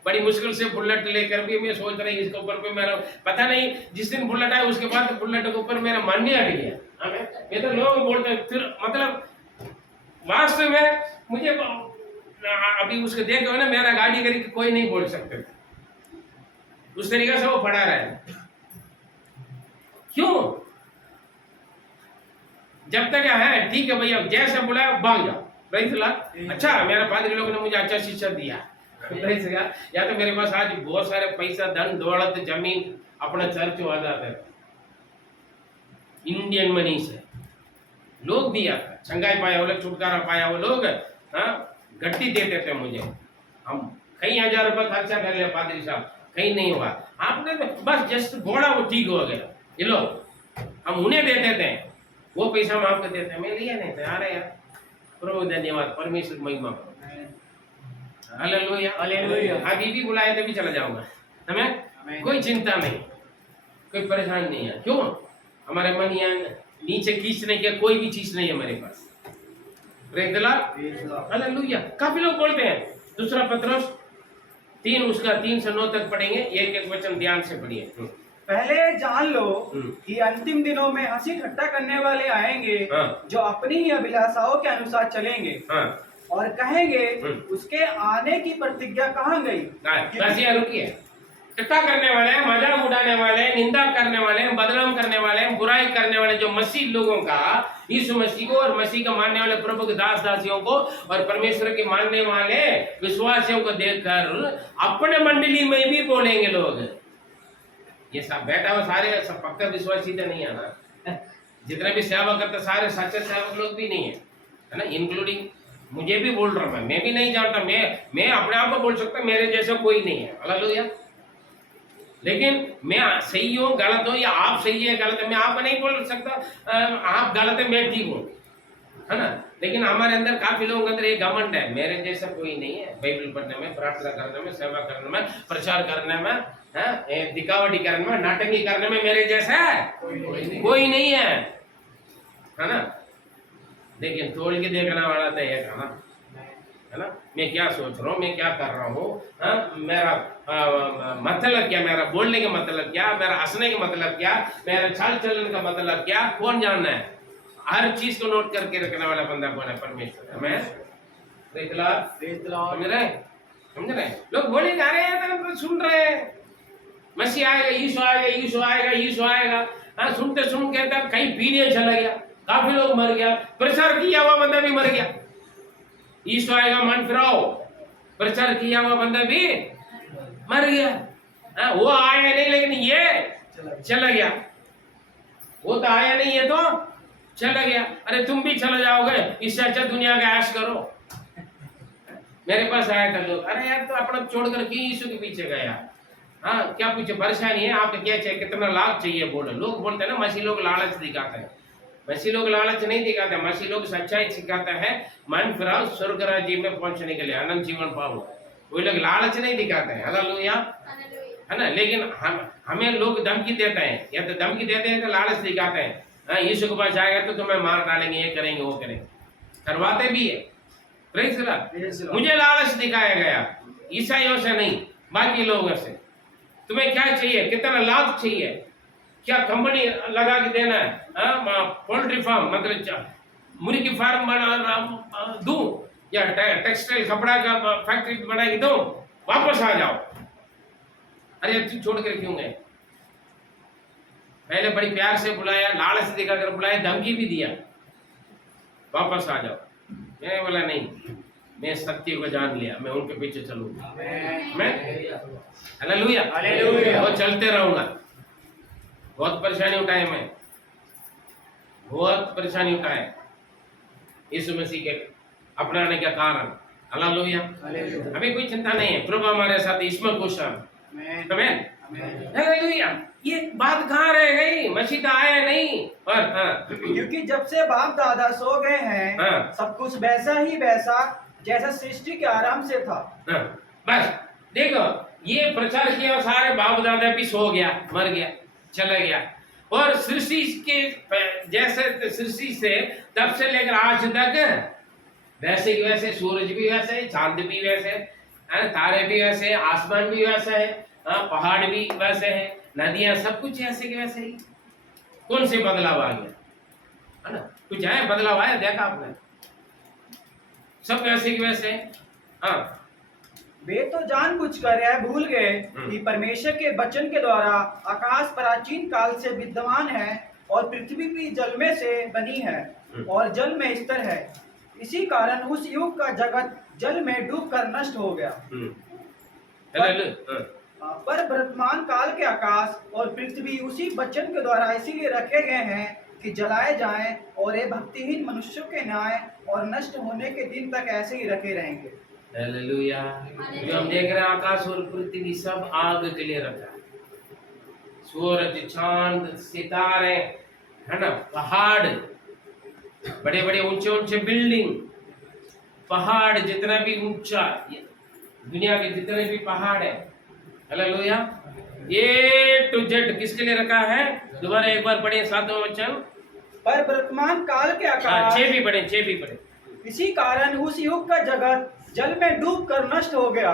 बड़ी मुश्किल से बुलेट लेकर भी मैं सोच रही इसके ऊपर पे मेरा पता नहीं, जिस दिन बुलेट आया उसके बाद बुलेट के ऊपर मेरा मन नहीं हट गया। मैं तो लोग बोलते हैं, फिर मतलब वास्तव में मुझे अभी उसको देख ना मेरा गाड़ी करके कोई नहीं बोल सकते, उस तरीके से वो पड़ा रहा है। क्यों? जब तक है ठीक है भैया, जैसे बुलाया भाग जाओ। Praise the Lord. अच्छा मेरा पादरी लोग ने मुझे अच्छा शिक्षा दिया, प्रेज़ द लॉर्ड। या तो मेरे पास आज बहुत सारे पैसा, धन दौलत, जमीन, अपना चर्च हो जाता है, इंडियन मनी से लोग दिया था, छंगाई पाया वो लोग, छुटकारा पाया वो लोग, गट्टी देते थे मुझे। हम कई हजार रुपये खर्चा कर लिया पादरी साहब, कहीं नहीं हुआ। आपने तो बस जस्ट बोला वो ठीक हो गया। ये लो हम उन्हें देते थे, वो पैसा हम आपको देते, मैं लिया नहीं था। अरे यार प्रभु धन्यवाद, परमेश्वर महिमा करो, हालेलुया हालेलुया। अभी भी बुलाए तो भी चला जाऊंगा, हमें कोई चिंता नहीं, कोई परेशान नहीं है। क्यों? हमारे मन यहाँ नीचे खींचने की कोई भी चीज नहीं है हमारे पास। Praise the lord hallelujah. काफी लोग बोलते हैं, दूसरा पत्रोस 3 उसका 3 से 9 तक पढ़ेंगे, एक एक वचन ध्यान से पढ़िए। पहले जान लो कि अंतिम दिनों में हंसी ठट्टा करने वाले आएंगे, जो अपनी ही अभिलाषाओं के अनुसार चलेंगे और कहेंगे उसके आने की प्रतिज्ञा कहाँ गई। बस यहाँ रुकिए। टट्टा करने वाले, मजाक उड़ाने वाले, निंदा करने वाले, बदनाम करने वाले, बुराई करने वाले, जो मसीह लोगों का, यीशु मसीह को और मसीह का मानने वाले प्रभु के दास दासियों को और परमेश्वर के मानने वाले विश्वासियों को देखकर अपने मंडली में भी बोलेंगे लोग। ये सब बैठा हुआ सारे सब पक्का विश्वासी तो नहीं है ना, जितने भी सेवा करते सारे सच्चे सेवक लोग भी नहीं है ना, इंक्लूडिंग मुझे भी बोल रहा हूँ। मैं भी नहीं जानता, मैं अपने आप को बोल सकता मेरे जैसा कोई नहीं है, हालेलुया। लेकिन मैं सही हूँ गलत हूँ, या आप सही है गलत है, मैं आपको नहीं बोल सकता आप गलत है मैं ठीक हूँ, है ना। लेकिन हमारे अंदर काफी लोगों के अंदर ये घमंड है, मेरे जैसा कोई नहीं है बाइबल पढ़ने में, प्रार्थना करने में, सेवा करने में, प्रचार करने में, दिखावटी करने में, नाटकी करने में मेरे जैसा है कोई नहीं है ना। लेकिन तोड़ के देखने वाला तो एक है ना, मैं क्या सोच रहा हूँ, मैं क्या कर रहा हूँ, मेरा मतलब क्या, मेरा बोलने का मतलब क्या, मेरा हंसने का मतलब क्या, मेरा चाल चलन का मतलब क्या, कौन जानना है? हर चीज को नोट करके रखने वाला बंदा कौन है? परमेश्वर। हमें समझ रहे? लोग बोले जा रहे हैं तो सुन रहे हैं, मसीह आएगा, यीशु आएगा, यीशु आएगा, यीशु आएगा, सुनते सुन के कहीं पीने चला गया, काफी लोग मर गया, प्रचार किया हुआ बंदा भी मर गया। यीशु आएगा मन फिराओ, प्रचार किया हुआ बंदा भी मर गया। वो आया नहीं लेकिन ये चला गया, वो तो आया नहीं ये तो चला गया। अरे तुम भी चला जाओगे, इससे अच्छा दुनिया का ऐश करो। मेरे पास आया था लोग, अरे यार तो अपना छोड़कर क्यों यीशु के पीछे गया? हाँ क्या पीछे परेशानी है आपको, क्या चाहिए, कितना लाभ चाहिए? बोले लोग बोलते हैं ना मसीह लोग लालच दिखाते हैं। मसीह लोग लालच नहीं दिखाते, मसीह लोग सच्चाई सिखाता है, मन फिराओ स्वर्ग राज्य में पहुंचने के लिए, अनंत जीवन पाओ। वो लोग लालच नहीं दिखाते हैं, हालेलुया, है ना। लेकिन हमें लोग धमकी देते हैं, या तो धमकी देते हैं तो लालच दिखाते हैं, यीशु के पास जाएगा तो तुम्हें मार डालेंगे, ये करेंगे वो करेंगे, करवाते भी है। Praise the Lord. मुझे लालच दिखाया गया, ईसाइयों से नहीं बाकी लोगों से। तुम्हें क्या चाहिए, कितना लाभ चाहिए, क्या कंपनी लगा के देना है, पोल्ट्री फार्म मतलब मुर्गी फार्म बना दूं या टेक्सटाइल कपड़ा का फैक्ट्री बना के दूं, वापस आ जाओ। अरे तू छोड़ कर क्यों गए? पहले बड़ी प्यार से बुलाया, लालच दिखाकर बुलाया, धमकी भी दिया, वापस आ जाओ। मैंने बोला नहीं, मैं सत्य को जान लिया, मैं उनके पीछे चलूंगा। मैं हालेलुया हालेलुया वो चलते रहूंगा। बहुत परेशानी उठाए, मैं बहुत परेशानी उठाए यीशु मसीह के अपनाने का कारण। हालेलुया हमें कोई चिंता नहीं है, प्रभु हमारे साथ, इसमें खुश हैं। आमीन हालेलुया। ये बात कहाँ रह गई? मसीह आया नहीं, पर क्योंकि जब से बाप दादा सो गए हैं, सब कुछ वैसा ही वैसा जैसा सृष्टि के आरंभ से था। बस देखो, ये प्रचार किया, सारे बाप दादा भी सो गया, मर गया, चला गया, और सृष्टि के जैसे सृष्टि से तब से लेकर आज तक वैसे ही वैसे, सूरज भी वैसे है, चांद भी वैसे है, तारे भी वैसे है, आसमान भी वैसा है, पहाड़ भी वैसे है, नदियां, सब कुछ ऐसे के वैसे ही। कौन से बदलाव आ गया? है ना, कुछ आया बदलाव आया? देखा आपने? सब वैसे के वैसे। हाँ, वे तो जानबूझकर यह भूल गए कि परमेश्वर के वचन के द्वारा आकाश प्राचीन काल से विद्यमान है और पृथ्वी भी जल में से बनी है और जल में स्थिर है। इसी कारण उस युग का जगत जल में डूबकर नष्ट हो गया। पर वर्तमान काल के आकाश और पृथ्वी उसी वचन के द्वारा इसीलिए रखे गए हैं कि जलाए जाएं, और ये भक्तिहीन मनुष्यों के न्याय और नष्ट होने के दिन तक ऐसे ही रखे रहेंगे। हालेलुया। जो हम देख रहे हैं, आकाश और पृथ्वी सब आग के लिए रखा है। सूरज, चांद, सितारे, है ना, पहाड़, बड़े बड़े ऊंचे ऊंचे बिल्डिंग, पहाड़, जितना भी ऊंचा दुनिया के जितने भी पहाड़ है, हालेलुया, ए टू जेड किसके लिए रखा है? दोबारा एक बार पढ़े 7वां वचन। पर वर्तमान काल के आकाश, 6 भी पढ़े। इसी कारण उस युग का जगत जल में डूबकर नष्ट हो गया।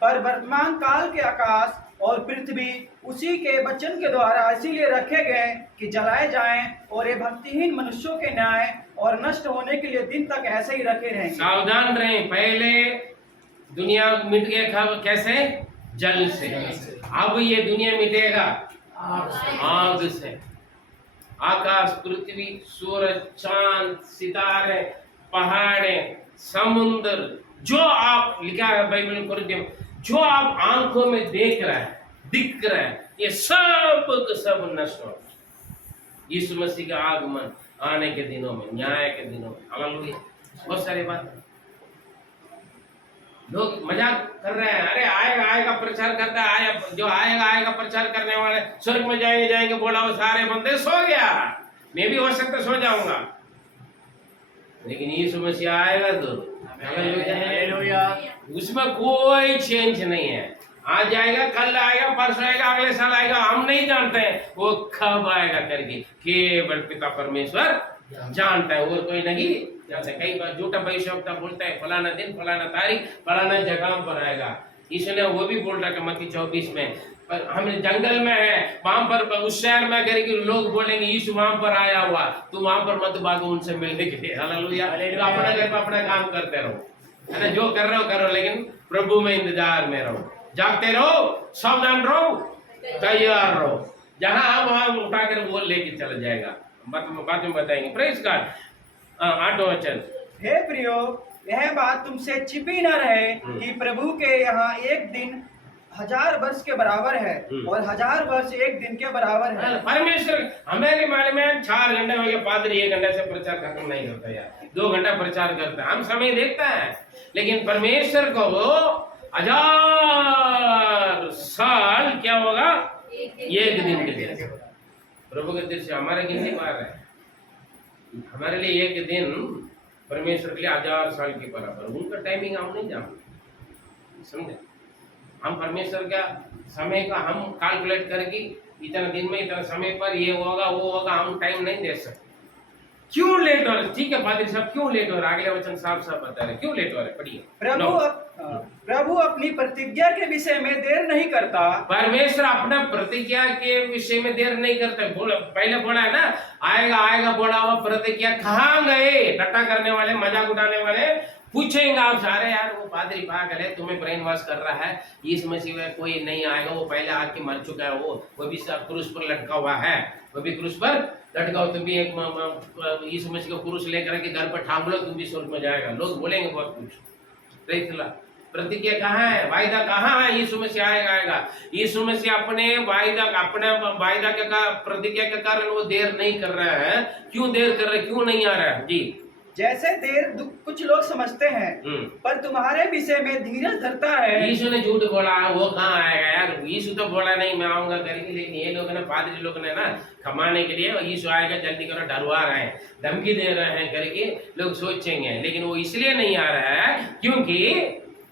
पर वर्तमान काल के आकाश और पृथ्वी उसी के वचन के द्वारा इसीलिए रखे गए कि जलाए जाएं, और ये भक्तिहीन मनुष्यों के न्याय और नष्ट होने के लिए दिन तक ऐसे ही रखे रहेंगे। सावधान रहें, पहले दुनिया मिट गया कैसे? जल से। अब ये दुनिया मिटेगा आग से। आकाश, पृथ्वी, सूरज, चांद, सितारे, पहाड़े, समुद्र, जो आप लिखा है बाइबल में, जो आप आंखों में देख रहे हैं, दिख रहे हैं, ये सब नष्ट हो। यीशु मसीह का आगमन आने के दिनों में, न्याय के दिनों में। हालेलुया। बहुत सारी बात लोग मजाक कर रहे हैं, अरे आएगा प्रचार करता है, जो आएगा प्रचार करने वाले स्वर्ग में जाएंगे बोला, वो सारे बंदे सो गया, मैं भी हो सकता सो जाऊंगा, लेकिन यीशु मसीह आएगा तो उसमें कोई चेंज नहीं है। आज आएगा, कल आएगा, परसों आएगा, अगले साल आएगा, हम नहीं जानते हैं वो कब आएगा करके, केवल पिता परमेश्वर जानता है, और कोई नहीं जानता। कई बार झूठा भविष्यवक्ता बोलता है फलाना दिन, फलाना तारीख, फलाना जगह पर आएगा। यीशु ने वो भी बोल रहा है मत्ती 24 में, पर हम जंगल में है, वहां पर उस शहर में करेंगे, लोग बोलेंगे यीशु वहां पर आया हुआ, तू वहां पर मत भागो उनसे मिलने के लिए। हालेलुया। अपना घर पर अपना काम करते रहो, है ना, जो कर रहे हो करो, लेकिन प्रभु में इंतजार में रहो, जागते रहो, सावधान रहो, तैयार रहो, जहां आप वहां उठाकर वो लेके चला जाएगा। बाद में बताएंगे। Praise God. 8वां वचन। हे प्रियो, यह बात तुमसे छिपी न रहे कि प्रभु के यहाँ एक दिन 1000 वर्ष के बराबर है और 1000 वर्ष एक दिन के बराबर है। परमेश्वर हमारे बारे में 4 घंटे हो गया, पादरी 1 घंटे से प्रचार खत्म नहीं करता यार, 2 घंटा प्रचार करता है, हम समय देखता है, लेकिन परमेश्वर को वो 1000 साल क्या होगा? एक दिन के लिए। प्रभु के दृश्य हमारे किसी बार है, हमारे लिए एक दिन परमेश्वर के लिए 1000 साल के बराबर। उनका टाइमिंग हम नहीं जानते, समझे? हम परमेश्वर का समय का हम कैलकुलेट करके इतना दिन में इतना समय पर ये होगा वो होगा, हम टाइम नहीं दे सकते। क्यों लेट हो रहे? ठीक है पादरी साहब, क्यों लेट हो रहा? अगले वचन साफ साफ बता रहे, क्यों लेट हो रहे? पढ़िए। प्रभु अपनी प्रतिज्ञा के विषय में देर नहीं करता। परमेश्वर अपना प्रतिज्ञा के विषय में देर नहीं करता। पहले बोला है ना, आएगा आएगा बोला हुआ प्रतिज्ञा कहाँ गए? टट्टा करने वाले, मजाक उड़ाने वाले पूछेंगे आप सारे, यार वो पादरी पागल है, तुम्हें ब्रेन वॉश कर रहा है, इस मसीह में कोई नहीं आएगा, वो पहले आके मर चुका है, वो भी क्रूस पर लटका हुआ है, वो भी क्रूस पर लटका हो, तुम भी एक यीशु मसीह को क्रूस लेकर के घर पर ठाम लो, तुम भी स्वर्ग में जाएगा। लोग बोलेंगे बहुत कुछ। प्रतिज्ञा कहाँ है? वायदा कहाँ है? यीशु मसीह आएगा। यीशु मसीह अपने वायदा के प्रतिज्ञा के कारण वो देर नहीं कर रहा है। क्यों देर कर रहे? क्यों नहीं आ रहा है? जी, जैसे देर कुछ लोग समझते हैं, पर तुम्हारे विषय में धीरज धरता है। यीशु ने झूठ बोला, वो कहाँ आएगा यार? यीशु तो बोला नहीं मैं आऊंगा करके, लेकिन ये लोग ना, पादरी लोग ने ना कमाने के लिए यीशु आएगा जल्दी करो डरवा रहे हैं, धमकी दे रहे हैं करके लोग सोचेंगे, लेकिन वो इसलिए नहीं आ रहा है क्योंकि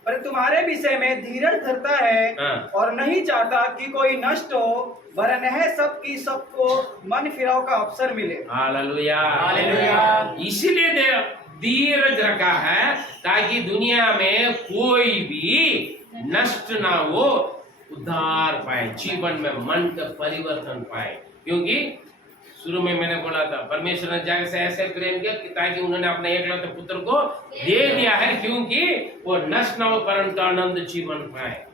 पर तुम्हारे विषय में धीरज धरता है और नहीं चाहता कि कोई नष्ट हो, वरन है सबको मन फिराव का अवसर मिले। Hallelujah, hallelujah. इसीलिए धीरज रखा है ताकि दुनिया में कोई भी नष्ट ना हो, उद्धार पाए, जीवन में मन का परिवर्तन पाए। क्योंकि शुरू में मैंने बोला था, परमेश्वर ने जगत से ऐसे प्रेम किया कि ताकि उन्होंने अपने एकलौते पुत्र को दे दिया है, क्योंकि वो नष्ट न हो परंतु आनंद जीवन पाए।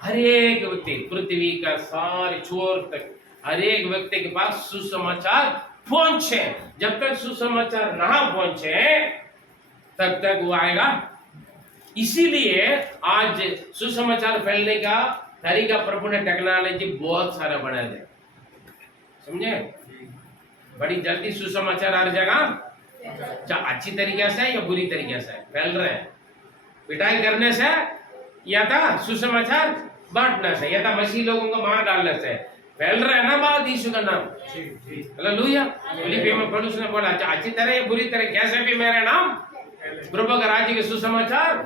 हर एक व्यक्ति, पृथ्वी का सारे छोर तक हर एक व्यक्ति के पास सुसमाचार पहुंचे। जब तक सुसमाचार ना पहुंचे तब तक वो आएगा। इसीलिए आज सुसमाचार फैलने का तरीका प्रभु ने टेक्नोलॉजी बहुत सारा बना दिया, समझे? बड़ी जल्दी सुसमाचार हर जगह, अच्छी तरीके से या बुरी तरीके से फैल रहे हैं। पिटाई करने से या था सुसमाचार बांटने से, या था मसीह लोगों को मार डालने से फैल रहा है ना बात यीशु का नाम। हालेलुया। फिलिप्पियों में पौलुस ने बोला, अच्छी तरह या बुरी तरह कैसे भी मेरा नाम प्रभु का राज्य के सुसमाचार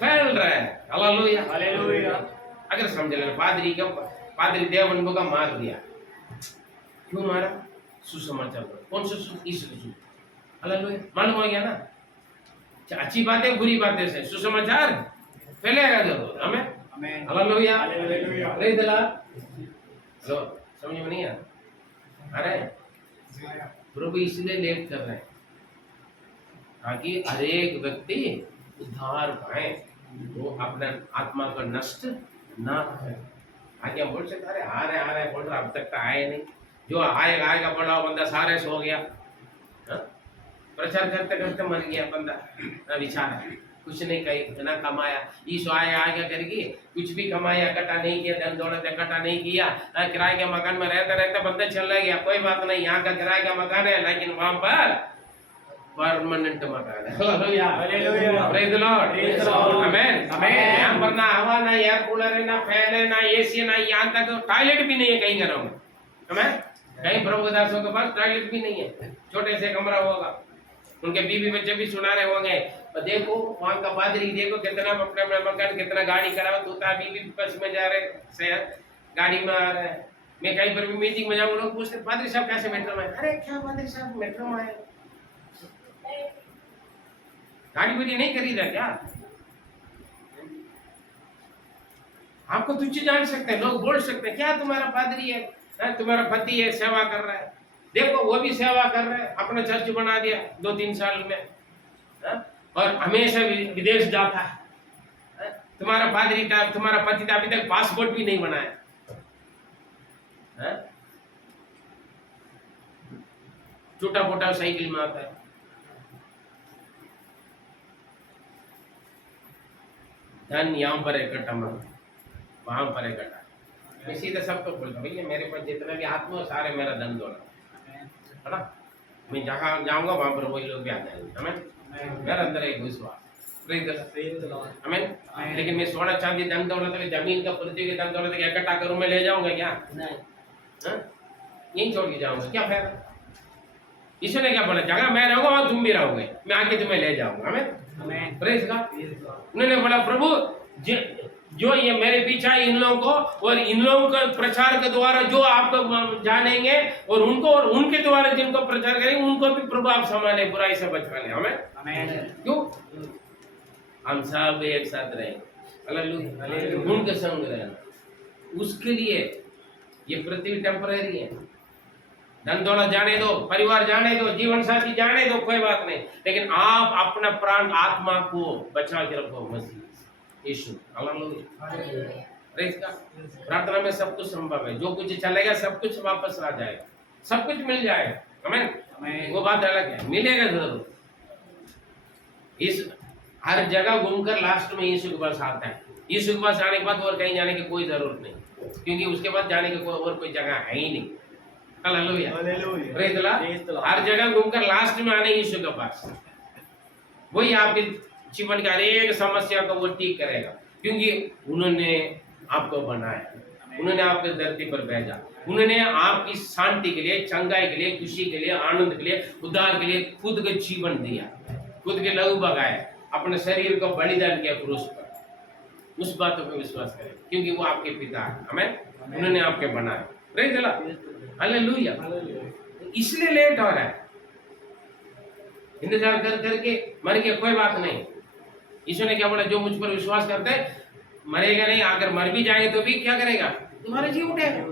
फैल रहा है। Hallelujah, hallelujah. अगर समझ लेना, पादरी देवबंधु का मार दिया, क्यों मारा? सुसमाचार पर। कौन सा? यीशु का। हालेलुया, मालूम हो गया ना? अच्छी बातें बुरी बातें से सुसमाचार फैलेगा जरूर। हमें hallelujah, praise the Lord. Hello, समझ में नहीं आ रहा है? प्रभु इसलिए लेट कर रहे हैं ताकि हर एक व्यक्ति उद्धार पाए, वो अपना आत्मा को नष्ट ना करे। आगे बोल सकते, अरे आ रहे बोल रहा, अब तक तो आए नहीं, जो आएगा बोला बंदा सारे सो गया, प्रचार करते करते मर गया बंदा, बेचारा कुछ नहीं कही ना कमाया। यीशु आएगा करके कुछ भी कमाया इकट्ठा नहीं किया, धन दौलत इकट्ठा नहीं किया, किराए के मकान में रहता बंदा चला गया, कोई बात नहीं, यहाँ का किराए का मकान है लेकिन वहां पर परमानेंट मकान है। हालेलुया, प्रेज़ द लॉर्ड, आमेन, आमेन। यहाँ पर ना हवा, ना एयर कूलर है, ना फैन है, ना एसी, ना यहाँ तक टॉयलेट भी नहीं है कहीं घरों में। आमेन। कहीं प्रभु दासों के पास टॉयलेट भी नहीं है, छोटे से कमरा होगा, उनके बीवी बच्चे भी सुना रहे होंगे, देखो वहां का पादरी, देखो कितना अपने मकान, कितना गाड़ी करा, तू बीवी बस में जा रहे, शहर गाड़ी में आ रहा है। मैं कहीं पर भी मीटिंग में जाऊँ, लोग पूछते पादरी साहब कैसे मेट्रो में? अरे क्या पादरी साहब मेट्रो में आए, गाड़ी बड़ी नहीं खरीदा क्या? आपको तुच्छ जान सकते हैं, लोग बोल सकते हैं क्या तुम्हारा पादरी है, तुम्हारा पति है, सेवा कर रहा है, देखो वो भी सेवा कर रहा है, अपना चर्च बना दिया 2-3 साल में, और हमेशा विदेश जाता है। तुम्हारा पादरी था, तुम्हारा पति था, अभी तक पासपोर्ट भी नहीं बनाया। छोटा मोटा साइकिल में आता है। धन यहाँ पर इकट्ठा, वहां पर इकट्ठा। मैं सीधे सबको बोलता भैया मेरे पास जितना भी आत्मा सारे मेरा धन दौलत है ना, मैं जहाँ जाऊंगा वहां पर वही लोग भी आ जाएंगे। हमें मेरा अंदर एक विश्वास, हमें। लेकिन मैं सोना चांदी धन दौलत जमीन का पृथ्वी के धन दौलत इकट्ठा करूं, मैं ले जाऊंगा क्या? यही छोड़ के जाऊंगा क्या फायदा? ईश्वर ने क्या बोला, जगह मैं रहूंगा वहां तुम भी रहोगे, मैं आके तुम्हें ले जाऊंगा। हमें प्रेज़ गॉड। उन्होंने बोला प्रभु जो ये मेरे पीछे आए इन लोगों को, और इन लोगों का प्रचार के द्वारा जो आपको जानेंगे, और उनको और उनके द्वारा जिनको प्रचार करेंगे उनको भी प्रभु आप संभाले, बुराई से बचाने। हमें क्यों हम सब एक साथ रहें, हालेलुया, उनके संग रहना। उसके लिए ये पृथ्वी टेम्पररी है। धन दौलत जाने दो, परिवार जाने दो, जीवन साथी जाने दो, कोई बात नहीं, लेकिन आप अपना प्राण आत्मा को बचा के रखो मसीह यीशु। Hallelujah, praise God. प्रार्थना में सब कुछ संभव है, जो कुछ चलेगा सब कुछ वापस आ जाएगा, सब कुछ मिल जाएगा। आमीन। वो बात अलग है, मिलेगा जरूर। इस हर जगह घूमकर लास्ट में यीशु के पास आता है। यीशु के पास आने के बाद और कहीं जाने की कोई जरूरत नहीं, क्योंकि उसके बाद जाने की और कोई जगह है ही नहीं। Hallelujah, praise God. हर जगह घूमकर लास्ट में आने यीशु के पास, वही आपके जीवन की हर एक समस्या को वो ठीक करेगा, क्योंकि उन्होंने आपको बनाया, उन्होंने आपको धरती पर भेजा, उन्होंने आपकी शांति के लिए, चंगाई के लिए, खुशी के लिए, आनंद के लिए, उद्धार के लिए खुद का जीवन दिया, खुद के लहू बगाए, अपने शरीर को बलिदान किया क्रूस पर। उस बातों पर विश्वास करें, क्योंकि वो आपके पिता है। हमें उन्होंने आपके बनाया। Praise God, hallelujah. इसलिए लेट हो रहा है, इंतजार कर करके मर गया, कोई बात नहीं। यीशु ने क्या बोला, जो मुझ पर विश्वास करते हैं मरेगा नहीं, अगर मर भी जाएंगे तो भी क्या करेगा, तुम्हारा जीव उठेगा।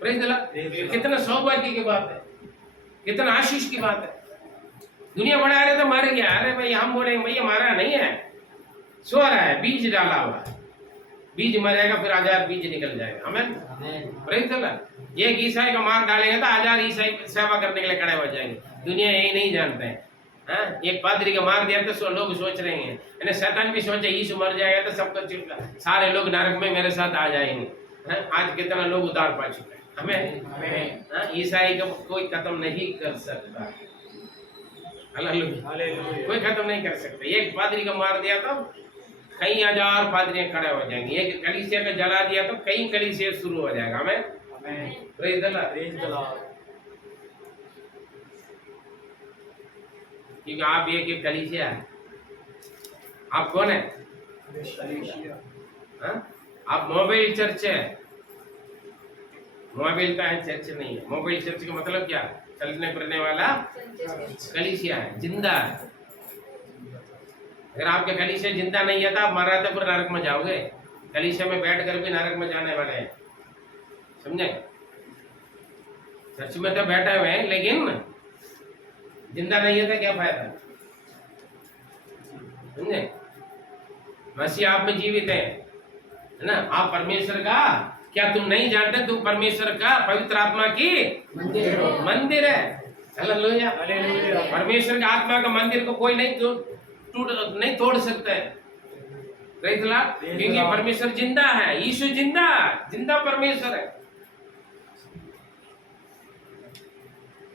प्रेज गॉड, कितना सौभाग्य की बात है, कितना आशीष की बात है। दुनिया बड़ा रहे तो मर गया, अरे भाई हम बोले भैया मारा नहीं है, सो रहा है, बीज डाला हुआ है, बीज मरेगा फिर 1000 बीज निकल जाएगा। हमें प्रेज गॉड। एक ईसाई का मार डालेंगे तो 1000 ईसाई सेवा करने के लिए खड़े हो जाएंगे। दुनिया यही नहीं जानते हैं। एक पादरी का मार दिया तो लोग सोच रहे हैं, शैतान भी सोचे यीशु मर जाएगा तो सबको सारे लोग नरक में मेरे साथ आ जाएंगे। आज कितना लोग उद्धार पा चुके हैं। हमें ईसाई को कोई खत्म नहीं कर सकता, हालेलुया, कोई खत्म नहीं कर सकता। एक पादरी का मार दिया तो कई 1000 पादरियां खड़े हो जाएंगे, एक कलीसिया का जला दिया तो कई कलीसिया शुरू हो जाएगा। हमें प्रेज गॉड, क्योंकि आप एक कलीसिया है। आप कौन है? आप मोबाइल चर्च है, मोबाइल का है, चर्च नहीं है। मोबाइल चर्च का मतलब क्या, चलने फिरने वाला कलीसिया है, जिंदा है। अगर आपके कलीसिया जिंदा नहीं है तो आप मर रहे तो फिर नरक में जाओगे। कलीसिया में बैठ कर भी नरक में जाने वाले हैं, समझे। चर्च में तो बैठे हुए हैं लेकिन जिंदा नहीं है तो क्या फायदा, समझे। मसीह आप में जीवित है ना। आप परमेश्वर का, क्या तुम नहीं जानते, तुम परमेश्वर का पवित्र आत्मा की मंदिर है। हालेलुया, परमेश्वर का आत्मा का मंदिर को कोई नहीं तोड़ सकता है। क्योंकि परमेश्वर जिंदा है, यीशु जिंदा परमेश्वर है।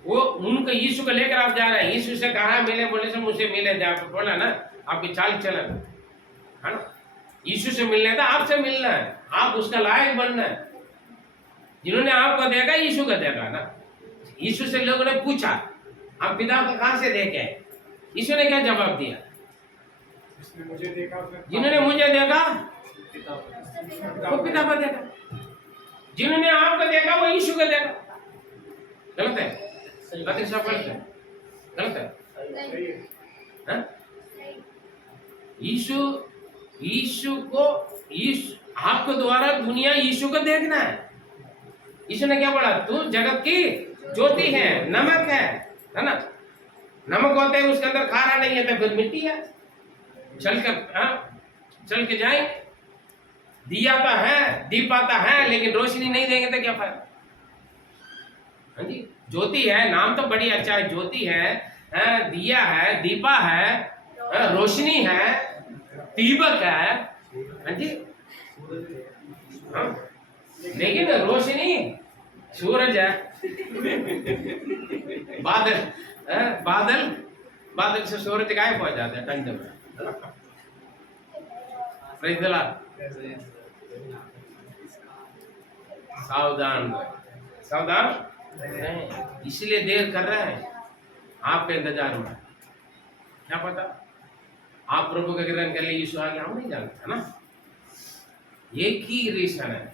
वो उनको यीशु को लेकर आप जा रहे हैं। यीशु से कहा मिले, बोले से मुझसे मिले थे, आप बोला ना, आपकी चाल चलन है ना। यीशु से मिलने था, आपसे मिलना है, आप उसका लायक बनना है। जिन्होंने आपको देखा यीशु को देखा ना। यीशु से लोगों ने पूछा आप पिता को कहां से देखे, यीशु ने क्या जवाब दिया, जिन्होंने मुझे देखा वो पिता को देखा, जिन्होंने आपको देखा वो यीशु को देखा। गलत है, गलत है। यीशु को आपको द्वारा दुनिया यीशु को देखना है। यीशु ने क्या बोला, तू जगत की ज्योति है, नमक है ना। नमक होते हैं उसके अंदर खारा नहीं है तो फिर मिट्टी है, चल के जाए। दिया तो है, दीप आता है, लेकिन रोशनी नहीं देंगे तो क्या फायदा। हाँ जी, ज्योति है, नाम तो बड़ी अच्छा है, ज्योति है, दिया है, दीपा है, रोशनी है, दीपक है। हाँ जी, लेकिन रोशनी सूरज है, बादल से सूरज गायब हो जाता है ठंड में। Praise the Lord. सावधान इसलिए देर कर रहे हैं आपके इंतजार में। क्या पता आप प्रभु का ग्रहण कर लिए, यीशु आ गया, हम नहीं जानते है ना। एक ही रीजन है,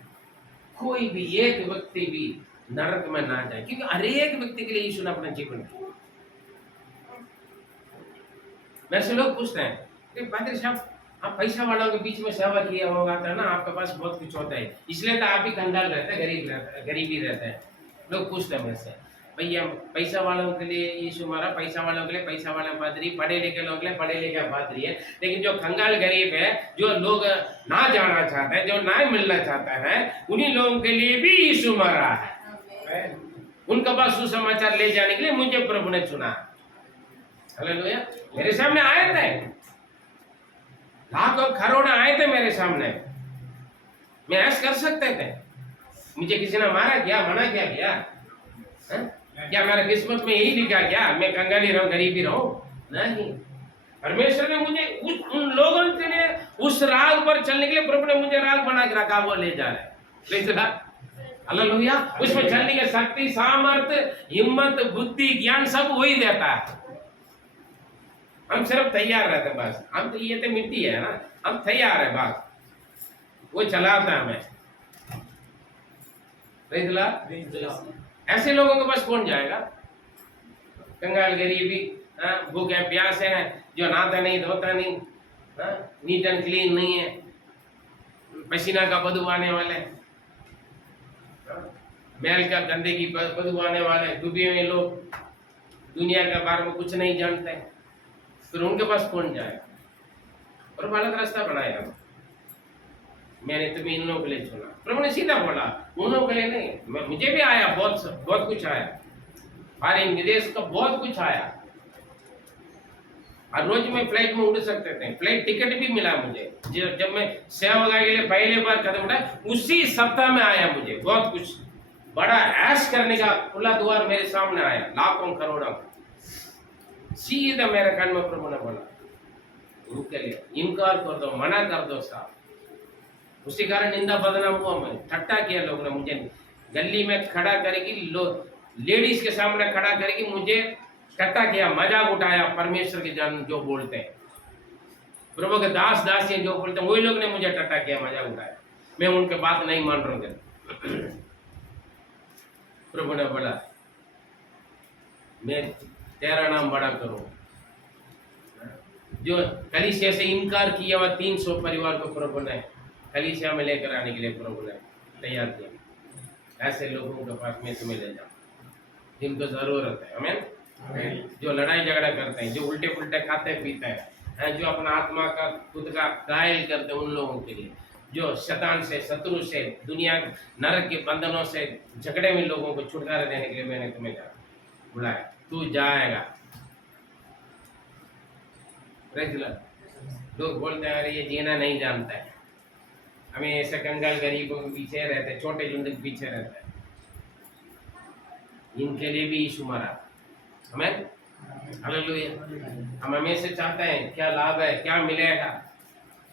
कोई भी एक व्यक्ति भी नरक में ना जाए, क्योंकि हर एक व्यक्ति के लिए यीशु ने अपना जीवन दिया। वैसे लोग पूछते हैं कि पादरी साहब आप पैसा वालों के बीच में सेवा किया होगा था ना, आपके पास बहुत कुछ होता है, इसलिए तो आप ही कंगाल रहते हैं, गरीबी रहता है। लोग पूछते हैं मेरे से, भैया पैसा वालों के लिए यीशु मारा, पैसा वालों के लिए पैसा वाला पादरी, पढ़े लिखे लोगों के लिए पढ़े लिखे पादरी है, लेकिन जो कंगाल गरीब है, जो लोग ना जाना चाहते हैं, जो ना मिलना चाहता है, उन्हीं लोगों के लिए भी यीशु मारा है। उनका पास सुसमाचार ले जाने के लिए मुझे प्रभु ने चुना। हालेलुया। मेरे सामने आए थे, लाखों करोड़ आए थे मेरे सामने, मैं ऐसा कर सकते थे, मुझे किसी ने मारा क्या, मना क्या किया? क्या मेरा किस्मत में यही लिखा क्या मैं कंगाली रहूं, गरीबी रहूं? नहीं, परमेश्वर ने मुझे उन लोगों के लिए उस राग पर चलने के लिए प्रभु ने मुझे राग बना के रखा, वो ले जा रहे हैं। हालेलुया। उसमें चलने की शक्ति, सामर्थ्य, हिम्मत, बुद्धि, ज्ञान सब वही देता है। हम सिर्फ तैयार रहते हैं बस, हम तो ये तो मिट्टी है ना, हम तैयार है बस, वो चलाता है हमें। ऐसे लोगों के पास कौन जाएगा? कंगाल गरीबी, भूखे प्यासे हैं, जो नहाता नहीं धोता नहीं, नीट एंड क्लीन नहीं है, पसीना का बदबू आने वाले, मैल का गंदे की बदबू आने वाले, डूबे हुए लोग, दुनिया के बारे में कुछ नहीं जानते, फिर उनके पास कौन जाएगा? और गलत रास्ता बनाया, मैंने तुम्हें इन लोगों के लिए चुना। प्रभु ने सीधा बोला, उन लोगों के लिए नहीं, मुझे भी आया, बहुत कुछ आया, फॉरेन विदेश का बहुत कुछ आया, और रोज में फ्लाइट में उड़ सकते थे, फ्लाइट टिकट भी मिला मुझे। जब मैं सेवा के लिए पहले बार कदम उठाया, उसी सप्ताह में आया मुझे बहुत कुछ, बड़ा ऐश करने का खुला द्वार मेरे सामने आया, लाखों करोड़ों। सीधा मेरे कान में प्रभु ने बोला, उनके लिए इनकार कर दो, मना कर दो साहब। उसी कारण निंदा बदनाम हुआ, मैं ठट्टा किया लोगों ने मुझे, गली में खड़ा करेगी, लेडीज के सामने खड़ा करेगी, मुझे ठट्टा किया, मजाक उठाया। परमेश्वर के जन जो बोलते हैं, प्रभु के दास दासी जो बोलते हैं, वही लोग ने मुझे ठट्टा किया, मजाक उठाया, मैं उनके बात नहीं मान रहा हूँ। प्रभु ने बोला, मैं तेरा नाम बड़ा करूं। जो कलीसिया से इनकार किया हुआ 300 परिवार को प्रभु ने कलीसिया में लेकर आने के लिए प्रभु ने तैयार किया। ऐसे लोगों के पास में तुम्हें ले जाओ जिनको जरूरत है। आमीन। जो लड़ाई झगड़ा करते हैं, जो उल्टे पुल्टे खाते पीते हैं, जो अपना आत्मा का खुद का घायल करते हैं, उन लोगों के लिए, जो शैतान से, शत्रु से, दुनिया नरक के बंधनों से झगड़े में लोगों को छुटकारा देने के लिए मैंने तुम्हें बुलाया। तू जाएगा। लोग बोलते हैं अरे ये जीना नहीं जानता है, हमें ऐसे कंगाल गरीबों के पीछे रहते हैं, छोटे झुंड के पीछे रहते हैं, इनके लिए भी यीशु मरा। हमें हालेलुया। हम हमेशा चाहते हैं क्या लाभ है, क्या मिलेगा,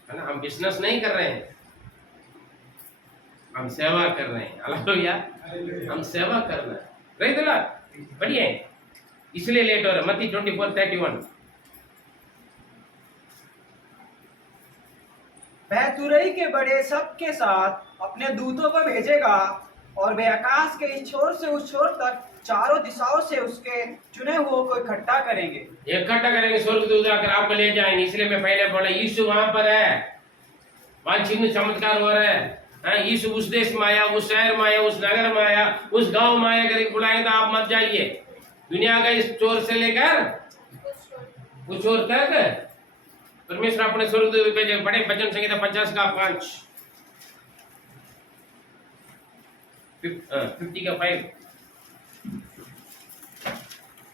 है ना। हम बिजनेस नहीं कर रहे हैं, हम सेवा कर रहे हैं। हालेलुया। हम सेवा कर रहे हैं। रही दिला बढ़िया, इसलिए लेट हो रहा है। मत्ती 24:31। वह तुरई के बड़े सब के साथ अपने दूतों को भेजेगा और वे आकाश के इस छोर से उस छोर तक चारों दिशाओं से उसके चुने हुए को इकट्ठा करेंगे। इकट्ठा करेंगे, स्वर्गदूत आकर आपको ले जाएंगे। इसलिए मैं पहले बोला यीशु वहां पर है, वहां चिन्ह चमत्कार हो रहा है। यीशु उस देश में आया, उस शहर में आया, उस नगर में आया, उस गांव में आया। करके बुलाएंगे तो आप मत जाइए। दुनिया का इस चोर से लेकर उस चोर तक परमेश्वर अपने स्वर्गदूत भेजे। बड़े भजन संहिता 50:5 50:5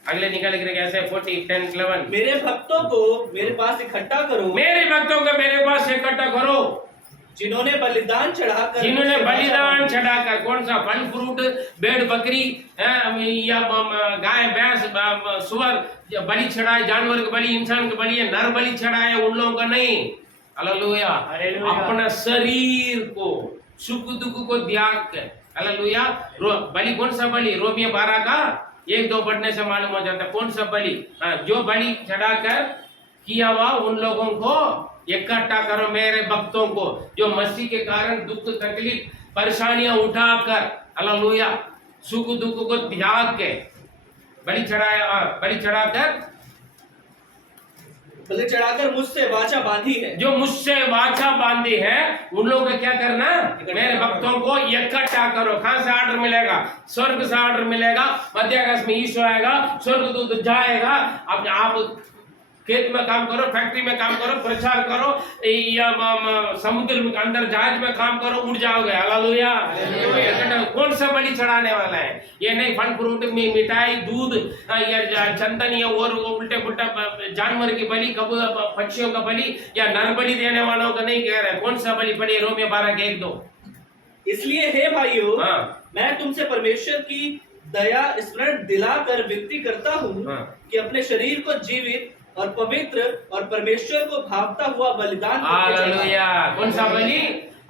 अगले निकाल के कैसे 40 10 11। मेरे भक्तों को मेरे पास इकट्ठा करो, मेरे भक्तों को मेरे पास इकट्ठा करो, जिन्होंने बलिदान चढ़ाकर कौन सा फल फ्रूट, भेड़ बकरी या गाय भैंस सुअर बलि चढ़ाए, जानवर की बलि, इंसान की बलि, नर बलि चढ़ाए, उन लोगों का नहीं। हालेलुया। अपना शरीर को सुख दुख को त्याग कर, हालेलुया। बलि कौन सा बलि? रोमियो 12 का 1-2 पढ़ने से मालूम हो जाता है कौन सा बलि। जो बलि चढ़ाकर किया हुआ उन लोगों को इकट्ठा करो, मेरे भक्तों को जो मसीह के कारण दुख तकलीफ परेशानियां उठाकर, हालेलुया, सुख दुख को त्याग के बलि चढ़ाकर बलि चढ़ाकर मुझसे वाचा बांधी है, जो मुझसे वाचा बांधी है, उन लोगों को क्या करना, मेरे भक्तों को इकट्ठा करो। कहां से ऑर्डर मिलेगा? स्वर्ग से ऑर्डर मिलेगा। मध्य आकाश में ईश्वर आएगा, स्वर्गदूत जाएगा, अब आप खेत में काम करो, फैक्ट्री में काम करो, प्रचार करो, या समुद्र के अंदर जहाज में काम करो, उड़ जाओगे। हालेलुया। कौन सा बलि चढ़ाने वाला है? ये नहीं फल फ्रूट में मिठाई दूध या चंदन या और उल्टे पुल्टा जानवर की बलि, कबूतर पक्षियों का बलि या नर बलि देने वालों का नहीं कह रहे। कौन सा बलि? पढ़िए रोमियो 12:1-2। इसलिए हे भाइयों, मैं तुमसे परमेश्वर की दया स्मरण दिलाकर विनती करता हूँ कि अपने शरीर को जीवित और पवित्र और परमेश्वर को भावता हुआ बलिदान। हालेलुया। कौन सा बलि?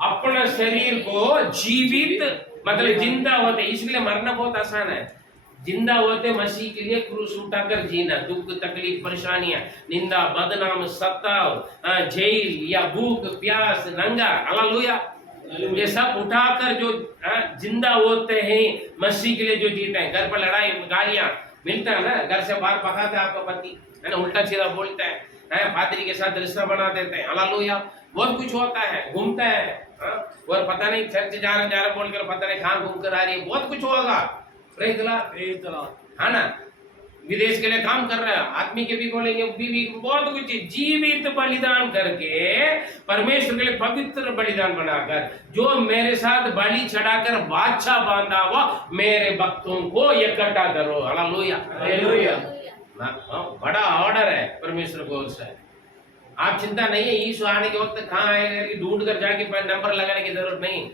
अपना शरीर को जीवित, मतलब जिंदा होते। इसलिए मरना बहुत आसान है। जिंदा होते मसीह के लिए क्रूस उठाकर जीना, दुख तकलीफ परेशानियां, निंदा बदनाम सताव, जेल या भूख प्यास नंगा, हालेलुया, ये सब उठाकर जो जिंदा होते हैं मसीह के लिए, जो जीते हैं। घर पर लड़ाई गालियां मिलता है ना, घर से बाहर भगाते आपका पति, है ना, उल्टा सीधा बोलता है, पादरी के साथ रिश्ता बना देते हैं, हालेलुया, बहुत कुछ होता है, घूमता है, और पता नहीं चर्च जा रहा बोलकर पता नहीं कहां घूम कर आ रही है, बहुत कुछ होगा। प्रेज़ द लॉर्ड, है ना, विदेश के लिए काम कर रहा है, आदमी के भी बोलेंगे, बीवी बहुत कुछ। जीवित बलिदान करके परमेश्वर के लिए पवित्र बलिदान बनाकर, जो मेरे साथ बलि चढ़ाकर बादशाह बांधा हुआ मेरे भक्तों को इकट्ठा करो। Hallelujah, hallelujah. बड़ा ऑर्डर है परमेश्वर की ओर से। आप चिंता नहीं है, यीशु आने के वक्त कहाँ आएगा ढूंढ कर जाके नंबर लगाने की जरूरत नहीं।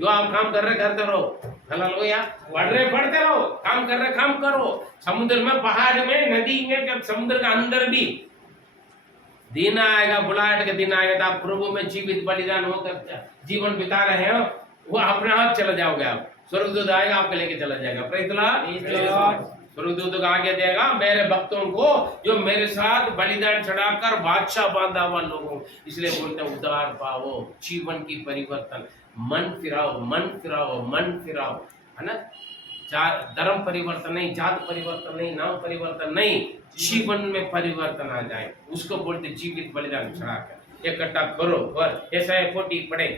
जो आप काम कर रहे करते रहो, हालेलुया, पढ़ रहे पढ़ते रहो, काम कर रहे काम करो। समुद्र में, पहाड़ में, नदी में, जब समुद्र का अंदर भी दिन आएगा, बुलाहट का दिन आएगा, तो आप प्रभु में जीवित बलिदान होकर जीवन बिता रहे हो, वो अपने आप चले जाओगे। आप स्वर्गदूत आएगा, आपको लेके चला जाएगा। Praise the Lord. स्वर्गदूत को आगे देगा मेरे भक्तों को जो मेरे साथ बलिदान चढ़ाकर बादशाह बांधा हुआ लोगों। इसलिए बोलते हैं उद्धार पाओ, जीवन की परिवर्तन, मन फिराओ, मन फिराओ, मन फिराओ, है ना। धर्म परिवर्तन नहीं, जात परिवर्तन नहीं, नाम परिवर्तन नहीं, जीवन में परिवर्तन आ जाए, उसको बोलते जीवित बलिदान चढ़ाकर इकट्ठा करो। और ऐसा 40 पढ़े,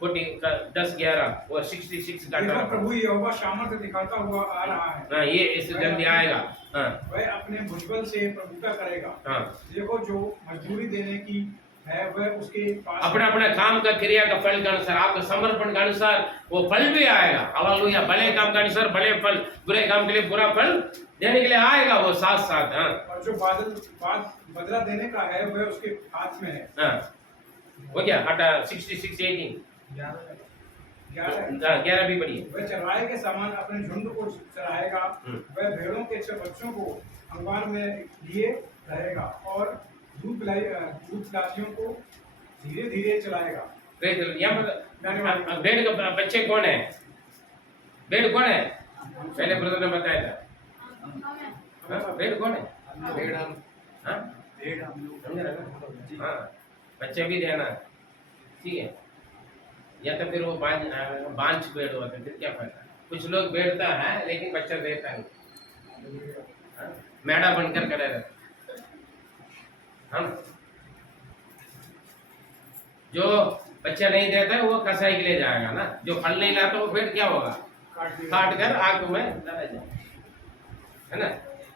10-11 और 66 का प्रभु यहोवा सामर्थ्य दिखाता हुआ आ रहा है। हाँ, ये इससे जल्दी आएगा। हाँ, वह अपने भुजबल से प्रभुता करेगा। हाँ, देखो जो मजदूरी देने की है वह उसके पास अपने अपने काम का क्रिया का फल के अनुसार, आपका समर्पण के अनुसार वो फल भी आएगा। हालेलुया। भले काम के अनुसार भले फल, बुरे काम के लिए बुरा फल देने के लिए आएगा वो साथ साथ। हाँ, और जो बदला देने का है वह उसके हाथ में है। हाँ, हो गया। हटा 66-18 11 भी बढ़िए। वह चरवाहे के समान अपने झुंड को चराएगा, वह भेड़ों के बच्चों को अंबार में लिए रहेगा और दूध पिलाचियों को धीरे धीरे चलाएगा। भेड़ के बच्चे कौन है? भेड़ कौन है? पहले ब्रदर ने बताया था। भेड़ कौन है? भेड़ हम, हाँ, बच्चे भी देना, ठीक है। या तो फिर वो बांझ भेड़ होते हैं, फिर क्या फायदा। कुछ लोग भेड़ता है लेकिन बच्चा देता नहीं, मेढ़ा बनकर खड़े रहते। हम जो बच्चा नहीं देता है वो कसाई के लिए जाएगा ना, जो फल नहीं लाता वो फिर क्या होगा, काट कर आग में डाला जाए, है ना।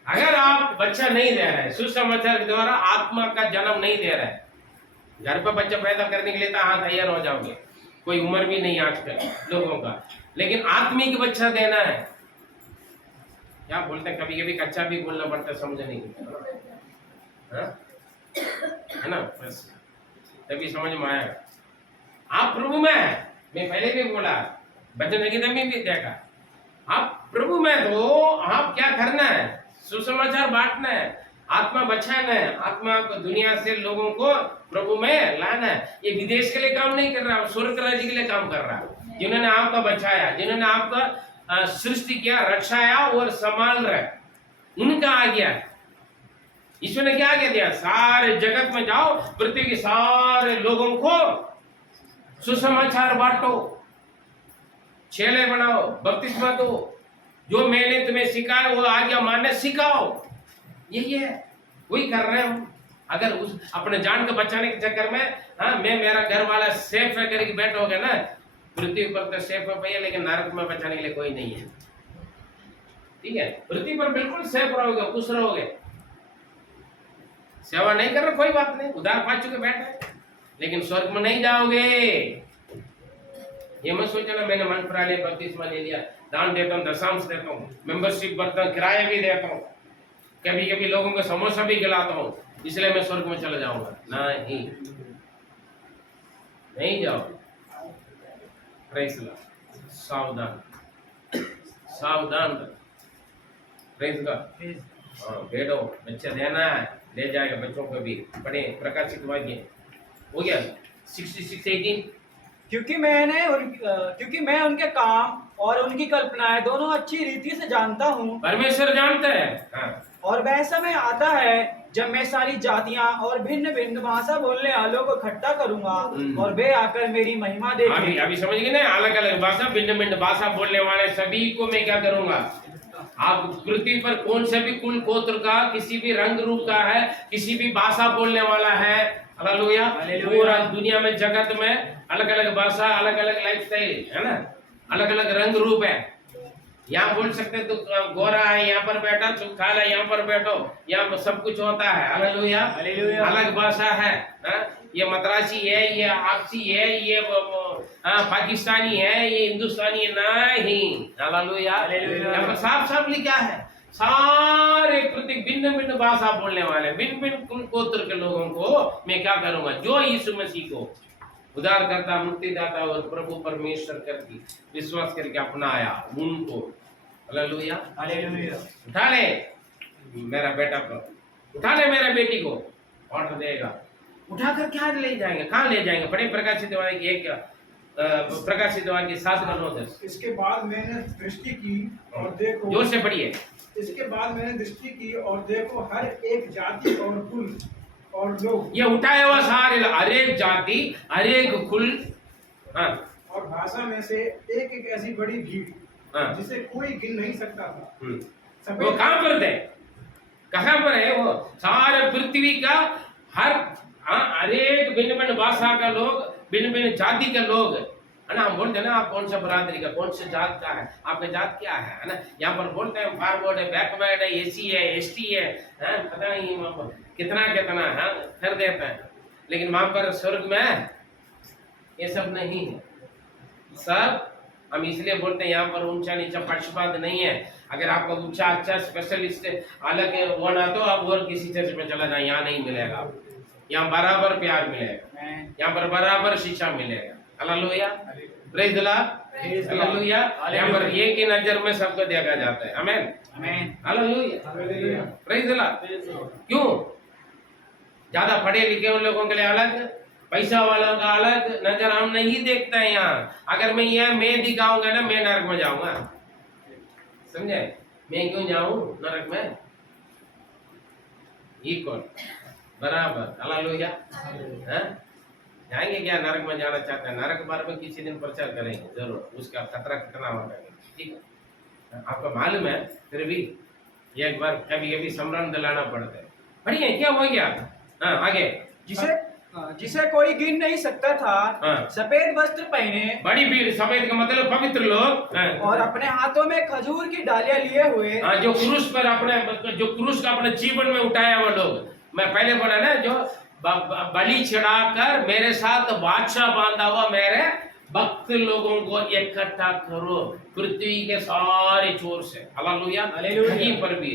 अगर आप बच्चा नहीं दे रहे, सुसमाचार के द्वारा आत्मा का जन्म नहीं दे रहे, घर पर बच्चा पैदा करने के लिए तो हाँ तैयार हो जाओगे, कोई उम्र भी नहीं आजकल लोगों का, लेकिन आत्मिक बच्चा देना है। क्या बोलते हैं, कभी कभी कच्चा भी बोलना पड़ता है समझने के लिए, है ना, बस तभी समझ में आएगा। आप प्रभु में है, मैं पहले भी बोला, बचन संगीता में भी देखा, आप प्रभु में तो आप क्या करना है, सुसमाचार बांटना है, आत्मा बचाना है, आत्मा को दुनिया से लोगों को प्रभु में लाना है। ये विदेश के लिए काम नहीं कर रहा, स्वर्ग राज्य के लिए काम कर रहा है। जिन्होंने आपका बचाया, जिन्होंने आपका सृष्टि किया, रक्षाया और संभाल रहे, उनका आ गया। ईश्वर ने क्या कह दिया, सारे जगत में जाओ, पृथ्वी के सारे लोगों को सुसमाचार बांटो, चेले बनाओ, बपतिस्मा दो, जो मैंने तुम्हें सिखाया वो आज्ञा मानने सिखाओ। यही है, वही कर रहे हो। अगर उस अपने जान को बचाने के चक्कर में मैं मेरा घर वाला सेफ है करके बैठोगे ना, पृथ्वी पर तो सेफ है भैया, लेकिन नरक में बचाने के लिए कोई नहीं है। ठीक है, पृथ्वी पर बिल्कुल सेफ रहोगे, खुश रहोगे, सेवा नहीं कर रहे कोई बात नहीं, उधार पा चुके बैठे, लेकिन स्वर्ग में नहीं जाओगे। ये मत सोचना मैंने मन फरा लिया, बपतिस्मा ले लिया, दान देता हूँ, दशांश देता हूँ, मेंबरशिप भरता हूँ, किराया भी देता हूँ, कभी कभी लोगों को समोसा भी खिलाता हूँ, इसलिए मैं स्वर्ग में चला जाऊंगा। नहीं, नहीं जाओ। Praise the Lord. सावधान, सावधान। Praise God. बेटो बच्चा देना है, ले जाएगा बच्चों को भी। पढ़े प्रकाशित वाक्य हो गया 66:18। क्योंकि मैं उनके काम और उनकी कल्पनाएं दोनों अच्छी रीति से जानता हूँ। परमेश्वर जानते हैं। और वह समय आता है जब मैं सारी जातियां और भिन्न भिन्न भाषा बोलने वालों को इकट्ठा करूंगा और वे आकर मेरी महिमा देखेंगे। अभी समझ गए ना, अलग अलग भाषा, भिन्न भिन्न भाषा बोलने वाले सभी को मैं क्या करूंगा। आप पृथ्वी पर कौन से भी कुल गोत्र का, किसी भी रंग रूप का है, किसी भी भाषा बोलने वाला है, हालेलुया, पूरा दुनिया में जगत में अलग अलग भाषा, अलग अलग लाइफस्टाइल है ना, अलग अलग रंग रूप है। यहाँ बोल सकते तो गोरा है यहाँ पर बैठा, तो काला यहाँ पर बैठो, यहाँ सब कुछ होता है। हालेलुया, अलग भाषा है। ये मद्रासी है, ये आपसी है, ये पाकिस्तानी है, ये हिंदुस्तानी नहीं। हालेलुया, यहाँ पर साफ साफ लिखा है, सारे प्रति भिन्न भिन्न भाषा बोलने वाले, भिन्न भिन्न गोत्र के लोगों को मैं क्या करूंगा, जो यीशु मसीह को उद्धार करता, मुक्तिदाता और प्रभु परमेश्वर करके विश्वास करके अपनाया उनको। Hallelujah, hallelujah. उठा ले मेरा बेटा को, उठा ले मेरा बेटी को, ऑर्डर देगा। उठाकर क्या ले जाएंगे, कहाँ ले जाएंगे। बड़े प्रकाशित वाक्य की एक प्रकाशित वाक्य 7:9-10। इसके बाद मैंने दृष्टि की और देखो, जोर से पढ़िए। इसके बाद मैंने दृष्टि की और देखो, हर एक जाति और कुल और लोग, ये उठाया हुआ सारे, हर एक जाति, हर एक कुल और भाषा में से एक एक ऐसी बड़ी भीड़ जिसे कोई गिन नहीं सकता था। वो कहाँ पर थे, कहाँ पर है वो, सारे पृथ्वी का हर एक भिन्न भिन्न भाषा का लोग, भिन्न भिन्न जाति के लोग, है ना। हम बोलते हैं ना, आप कौन सा बरादरी का, कौन से जात का है, आपका जात क्या है ना। यहाँ पर बोलते हैं फॉरवर्ड है, बैकवर्ड है, एसी है, एसटी है, पता नहीं कितना कितना कर देते हैं। लेकिन वहां पर स्वर्ग में ये सब नहीं है। सब हम इसलिए बोलते हैं यहाँ पर ऊंचा नीचा पक्षपात नहीं है। अगर आपका ऊंचा अच्छा स्पेशलिस्ट अलग होना तो आप और किसी चर्च में चला जाए, यहाँ नहीं मिलेगा। यहाँ बराबर प्यार मिलेगा, यहाँ पर बराबर शिक्षा मिलेगा। Hallelujah, praise the lord, hallelujah. यहाँ पर एक ही नजर में सबको देखा जाता है। आमीन, आमीन, हालेलुया, प्रेज़ द लॉर्ड। क्यों? ज्यादा पढ़े लिखे उन लोगों के लिए अलग, पैसा वालों का अलग नजर हम नहीं देखते हैं यहाँ। अगर मैं यह मैं दिखाऊंगा ना, मैं नरक में जाऊंगा, समझे। मैं क्यों जाऊं नरक में, इक्वल बराबर। हालेलुया, जाएंगे क्या नरक में जाना चाहते हैं, नरक बारे में किसी दिन प्रचार करेंगे जरूर, उसका खतरा कितना होगा, ठीक है। आपको मालूम है, फिर भी एक बार कभी कभी स्मरण दिलाना पड़ता है। बढ़िया, क्या हो गया आगे, जिसे कोई गिन नहीं सकता था, सफेद वस्त्र पहने, बड़ी भीड़, सफेद का मतलब पवित्र लोग, और अपने हाथों में खजूर की डालियां लिए हुए, जो क्रूस पर जो क्रूस का अपने जीवन में उठाया हुआ लोग। मैं पहले बोला ना, जो बलि चढ़ाकर मेरे साथ बादशाह बांधा हुआ मेरे भक्त लोगों को इकट्ठा करो, पृथ्वी के सारे छोर से। हालेलुया, कहीं पर भी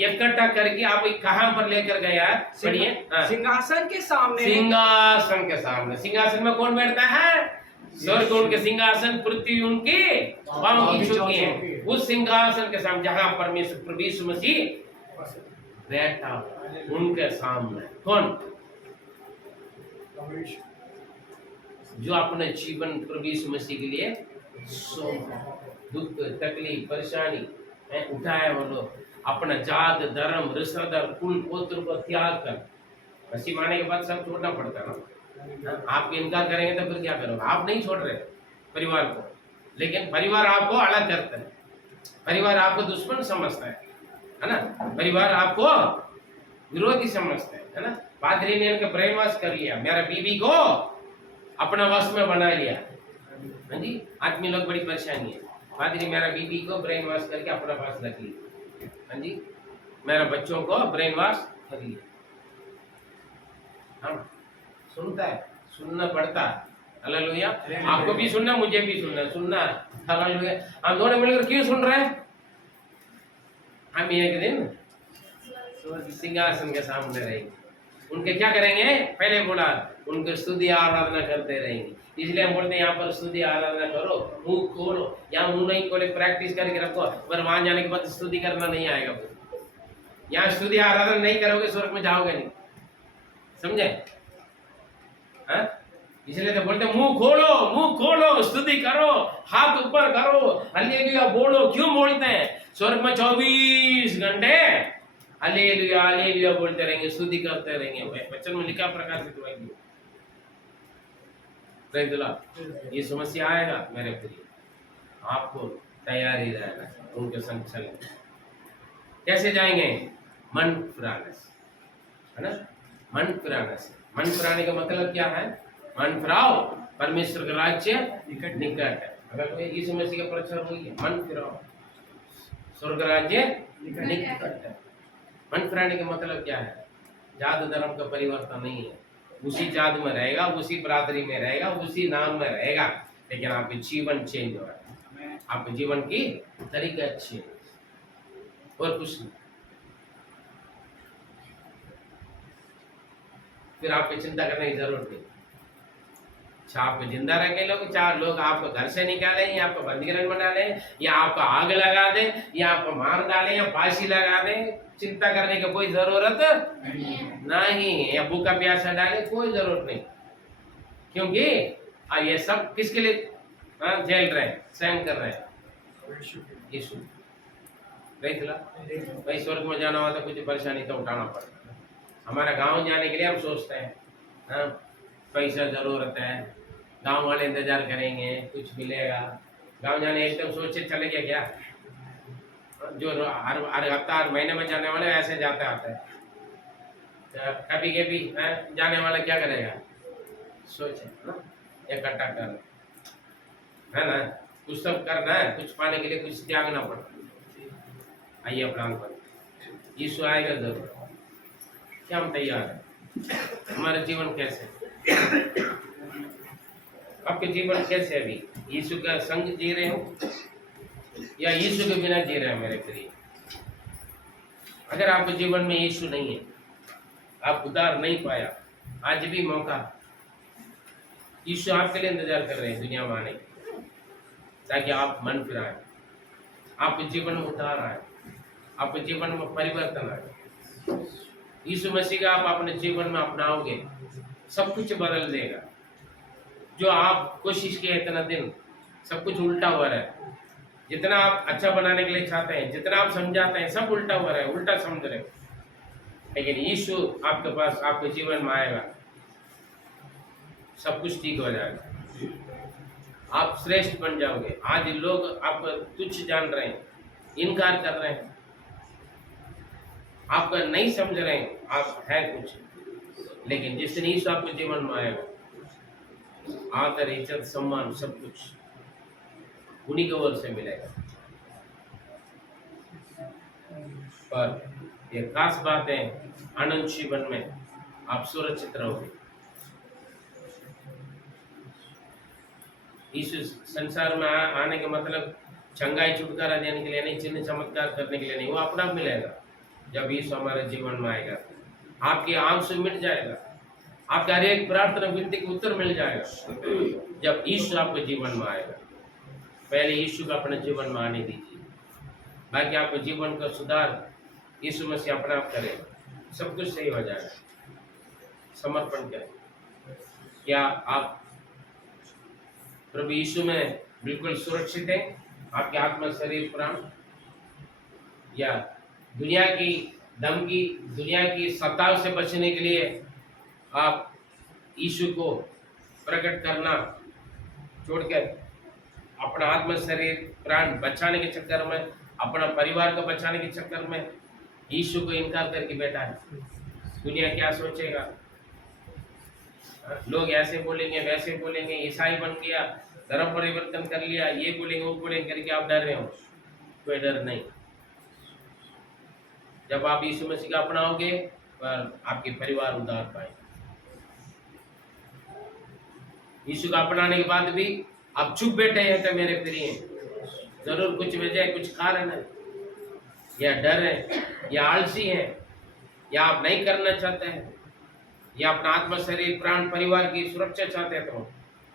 इकट्ठा करके आप कहां पर लेकर गया, पढ़िए। सिंहासन के सामने, सिंहासन के सामने। सिंहासन में कौन बैठता है? स्वर्ग उनके सिंहासन, पृथ्वी उनके पांव की चौकी है। उस सिंहासन के सामने जहां परमेश्वर प्रभु यीशु मसीह बैठा, उनके सामने कौन? जो अपने जीवन प्रभु यीशु मसीह के लिए दुख, तकलीफ, परेशानी उठाया वो लोग। अपना जात धर्म रिश्तेदार कुल गोत्र को त्याग कर, मसीह माने के बाद सब छोड़ना पड़ता है ना। आप इनकार करेंगे तो फिर क्या करोगे? आप नहीं छोड़ रहे परिवार को, लेकिन परिवार आपको अलग करता है, परिवार आपको दुश्मन समझता है ना, परिवार आपको विरोधी समझता है ना। पादरी ने इनका ब्रेनवॉश कर लिया, मेरा बीबी को अपना वश में बना लिया। हाँ जी, आदमी लोग बड़ी परेशानी है। पादरी मेरा बीबी को ब्रेन वॉश करके अपना पास रख लिया। हाँ जी, मेरा बच्चों को ब्रेन वॉश कर लिया। हाँ, सुनता है, सुनना पड़ता है। हालेलुया। आपको भी सुनना, मुझे भी सुनना। हालेलुया। हम दोनों मिलकर क्यों सुन रहे हैं? हम एक दिन सिंहासन के सामने रहेंगे। उनके क्या करेंगे? पहले बोला उनके स्तुति आराधना करते रहेंगे। इसलिए हम बोलते हैं यहाँ पर स्तुति आराधना करो, मुंह खोलो। यहाँ मुंह नहीं खोले, प्रैक्टिस करके रखो, पर वहां जाने के बाद स्तुति करना नहीं आएगा। यहाँ स्तुति आराधना नहीं करोगे, स्वर्ग में जाओगे नहीं। समझे? हाँ, इसलिए तो बोलते मुंह खोलो, स्तुति करो, हाथ ऊपर करो, हालेलुया बोलो। क्यों बोलते हैं? स्वर्ग में 24 घंटे हालेलुया हालेलुया बोलते रहेंगे, स्तुति करते रहेंगे। वचन में लिखा प्रकाशित होगी। ये समस्या आएगा मेरे प्रिय, आपको तैयारी रहना उनके संग चलेंगे। कैसे जाएंगे? मन फिराने से, है ना। मन फिराने से, मन फिराने का मतलब क्या है? मन फिराओ, परमेश्वर का राज्य निकट है। अगर कोई यीशु मसीह का प्रचार हुई है, मन फिराओ, स्वर्ग राज्य निकट है। मन फिराने का मतलब क्या है? जात धर्म का परिवर्तन नहीं है, उसी जात में रहेगा, उसी बरादरी में रहेगा, उसी नाम में रहेगा, लेकिन आपके जीवन चेंज हो रहा है, आपके जीवन की तरीका अच्छी है, और कुछ नहीं। फिर आपको चिंता करने की जरूरत नहीं। आप जिंदा रह के लोग, चार लोग आपको घर से निकाले, या आपको बंदीगृह में डाले, या आपको आग लगा दे, या आपको मार डाले, या फांसी लगा दे, चिंता करने की कोई जरूरत नहीं, या भूखा प्यासा डाले, कोई जरूरत नहीं। क्योंकि ये सब किसके लिए झेल रहे हैं, सहन कर रहे हैं? यीशु। भाई स्वर्ग में जाना हुआ तो कुछ परेशानी तो उठाना पड़ता है। हमारा गांव जाने के लिए हम सोचते हैं, हाँ पैसा जरूरत है, गांव वाले इंतजार करेंगे, कुछ मिलेगा। गांव जाने एकदम सोचे चले गया क्या? जो हर हफ्ता हर महीने में जाने वाले ऐसे जाते आते हैं। कभी कभी जाने वाला क्या करेगा? सोचे इकट्ठा कर, है ना, कुछ सब करना है, कुछ पाने के लिए कुछ त्यागना पड़ता है। आइए प्लान पर, यीशु आएगा जरूर। क्या हम तैयार हैं? हमारा जीवन कैसे, आपके जीवन कैसे? अभी यीशु का संग जी रहे हो या यीशु के बिना जी रहे हो? मेरे प्रिय, अगर आपके जीवन में यीशु नहीं है, आप उद्धार नहीं पाया, आज भी मौका, यीशु आपके लिए इंतजार कर रहे हैं दुनिया में आने के, ताकि आप मन फिराएं, आपके जीवन में उद्धार आए, आपके जीवन में परिवर्तन आए। यीशु मसीह का आप अपने जीवन में अपनाओगे, सब कुछ बदल देगा। जो आप कोशिश किए इतना दिन, सब कुछ उल्टा हुआ रहा है। जितना आप अच्छा बनाने के लिए चाहते हैं, जितना आप समझाते हैं, सब उल्टा हुआ रहा है, उल्टा समझ रहे। लेकिन यीशु आपके पास, आपके जीवन में आएगा, सब कुछ ठीक हो जाएगा, आप श्रेष्ठ बन जाओगे। आज लोग आपको तुच्छ जान रहे हैं, इनकार कर रहे हैं, आपका नहीं समझ रहे हैं, आप हैं कुछ। लेकिन जिस दिन यीशु आपके जीवन में आएगा, आदर इज्जत सम्मान सब कुछ उन्हीं के ओर से मिलेगा। पर ये खास बात है, आनंद जीवन में आप सुरक्षित रहोगे। यीशु संसार में आने का मतलब चंगाई छुटकारा देने के लिए नहीं, चिन्ह चमत्कार करने के लिए नहीं, वो अपना मिलेगा। जब यीशु हमारे जीवन में आएगा, आपकी आंसू मिट जाएगा, आपका हर एक प्रार्थना विनती का उत्तर मिल जाएगा। जब यीशु आपके जीवन में आएगा, पहले यीशु को अपने जीवन में आने दीजिए, बाकी आपके जीवन का सुधार यीशु मसीह अपने आप करेगा, सब कुछ सही हो जाएगा। समर्पण करें। क्या आप प्रभु यीशु में बिल्कुल सुरक्षित हैं, आपके आत्मा शरीर प्राण, या दुनिया की धमकी, दुनिया की सत्ताओं से बचने के लिए आप यीशु को प्रकट करना छोड़कर अपना आत्म शरीर प्राण बचाने के चक्कर में, अपना परिवार को बचाने के चक्कर में यीशु को इनकार करके बैठा है। दुनिया क्या सोचेगा, लोग ऐसे बोलेंगे वैसे बोलेंगे, ईसाई बन गया, धर्म परिवर्तन कर लिया, ये बोलेंगे वो बोलेंगे करके आप डर रहे हो। कोई डर नहीं। जब आप यीशु मसीह का अपनाओगे पर आपके परिवार उद्धार पाएंगे। यीशु का अपनाने के बाद भी आप चुप बैठे हैं तो मेरे प्रिय, जरूर कुछ वजह, कुछ कारण है, या डर है, या आलसी है, या आप नहीं करना चाहते हैं, या अपना आत्मा शरीर प्राण परिवार की सुरक्षा चाहते हैं, तो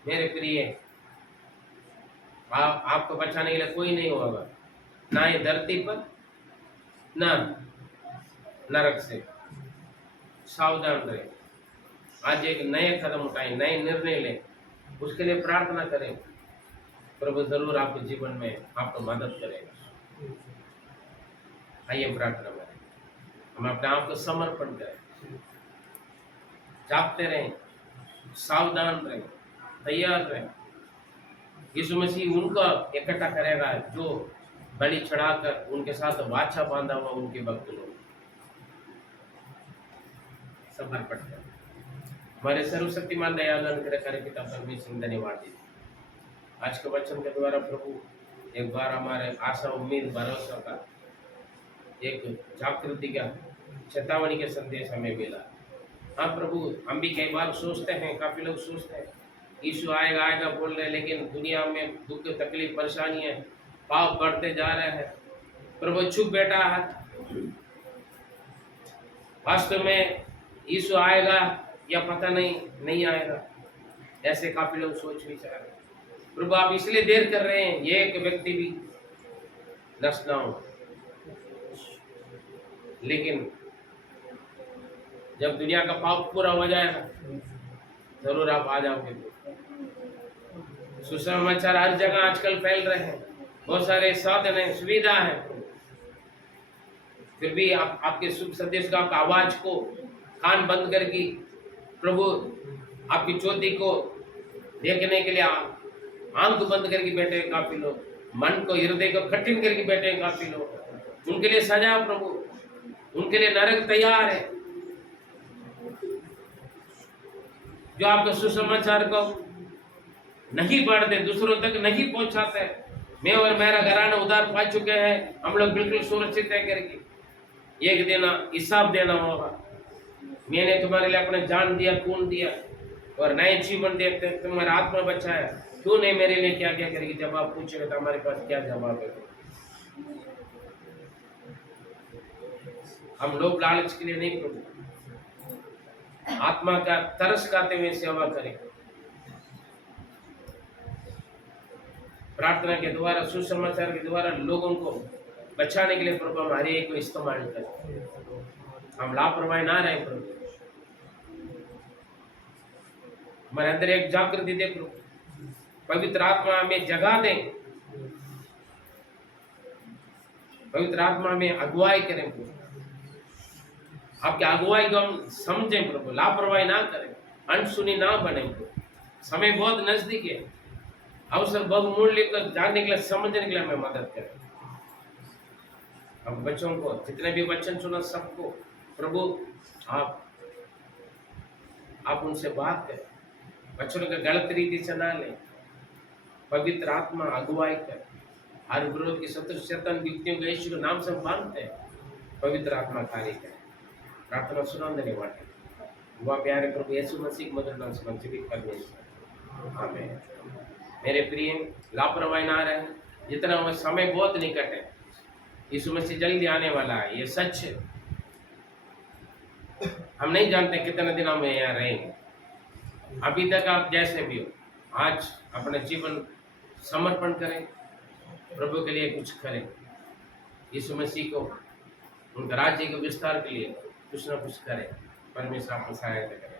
मेरे प्रिय आपको बचाने के लिए कोई नहीं होगा, ना ये धरती पर ना नरक से। सावधान रहे। आज एक नए कदम उठाएं, नए निर्णय लें, उसके लिए प्रार्थना करें। प्रभु जरूर आपके जीवन में आपको मदद करेगा। आइए प्रार्थना करें, हम अपने आप को समर्पण करें, जागते रहें, सावधान रहें, तैयार रहें। यीशु मसीह उनका इकट्ठा करेगा जो बलि चढ़ाकर उनके साथ वाचा बांधा हुआ उनके भक्त लोग। समर्पण करें। हमारे सर्वशक्तिमान दयालु अनुग्रहकारी पिता परमेश्वर धन्यवाद दीजिए। आज के वचन के द्वारा प्रभु एक बार हमारे आशा उम्मीद भरोसा का एक जागृति का चेतावनी के संदेश हमें मिला। हाँ प्रभु, हम भी कई बार सोचते हैं, काफी लोग सोचते हैं यीशु आएगा आएगा बोल रहे हैं, लेकिन दुनिया में दुख तकलीफ परेशानी है, पाप बढ़ते जा रहे हैं। प्रभु चुप बैठा है। वास्तव में यीशु आएगा या पता नहीं आएगा, ऐसे काफी लोग सोच विचार रहे हैं। प्रभु आप इसलिए देर कर रहे हैं, ये एक व्यक्ति भी नष्ट ना हो। लेकिन जब दुनिया का पाप पूरा हो जाएगा जरूर आप आ जाओगे। सुसमाचार हर जगह आजकल फैल रहे हैं, बहुत सारे साधन है, सुविधा है, फिर भी आपके सुख संदेश का आवाज को कान बंद करके प्रभु आपकी ज्योति को देखने के लिए आंख बंद करके बैठे हैं काफी लोग, मन को हृदय को कठिन करके बैठे हैं काफी लोग। उनके लिए सजा प्रभु, उनके लिए नरक तैयार है। जो आपके सुसमाचार को नहीं पढ़ते, दूसरों तक नहीं पहुंचाते, मैं और मेरा घराना उधार पा चुके हैं, हम लोग बिल्कुल सुरक्षित है करके एक दिन हिसाब देना होगा। मैंने तुम्हारे लिए अपना जान दिया, खून दिया और नए जीवन देते, तुम्हारा आत्मा बचाया, तूने मेरे लिए क्या क्या करेगी। जब आप पूछेगा तो हमारे पास क्या जवाब है? हम लोग लालच के लिए नहीं प्रभु, आत्मा का तरस खाते हुए सेवा करें। प्रार्थना के द्वारा, सुसमाचार के द्वारा लोगों को बचाने के लिए प्रभु हमारे एक को इस्तेमाल करें। हम लापरवाही ना रहे प्रभु, हमारे अंदर एक जागृति दे प्रभु, पवित्र आत्मा हमें जगा दें, पवित्र आत्मा में अगुवाई करें प्रभु, आपके अगुवाई को हम समझें प्रभु, लापरवाही ना करें, अनसुनी ना बने प्रभु। समय बहुत नजदीक है, अवसर बहुमूल्य को जानने के लिए, समझने के लिए हमें मदद करें। हम बच्चों को जितने भी वचन सुना सबको प्रभु आप उनसे बात करें, बच्चों को गलत रीति से ना लें। पवित्र आत्मा अगुवाई कर, हर विरोध की शत्रु शैतान युक्तियों को यीशु के नाम से मानते हैं। पवित्र आत्मा कार्य करे। प्रार्थना सुना धन्यवाद। हुआ प्यारे प्रभु यीशु मसीह मधुर नाम से जीवित करने। आमीन। मेरे प्रिय, लापरवाही ना रहे, जितना वो समय बहुत निकट है, यीशु मसीह जल्दी आने वाला है, ये सच है। हम नहीं जानते कितने दिन हम यहाँ रहेंगे। अभी तक आप जैसे भी हो, आज अपना जीवन समर्पण करें, प्रभु के लिए कुछ करें, यीशु मसीह को, उनका राज्य के विस्तार के लिए कुछ ना कुछ करें। परमेश्वर आपको सहायता करें।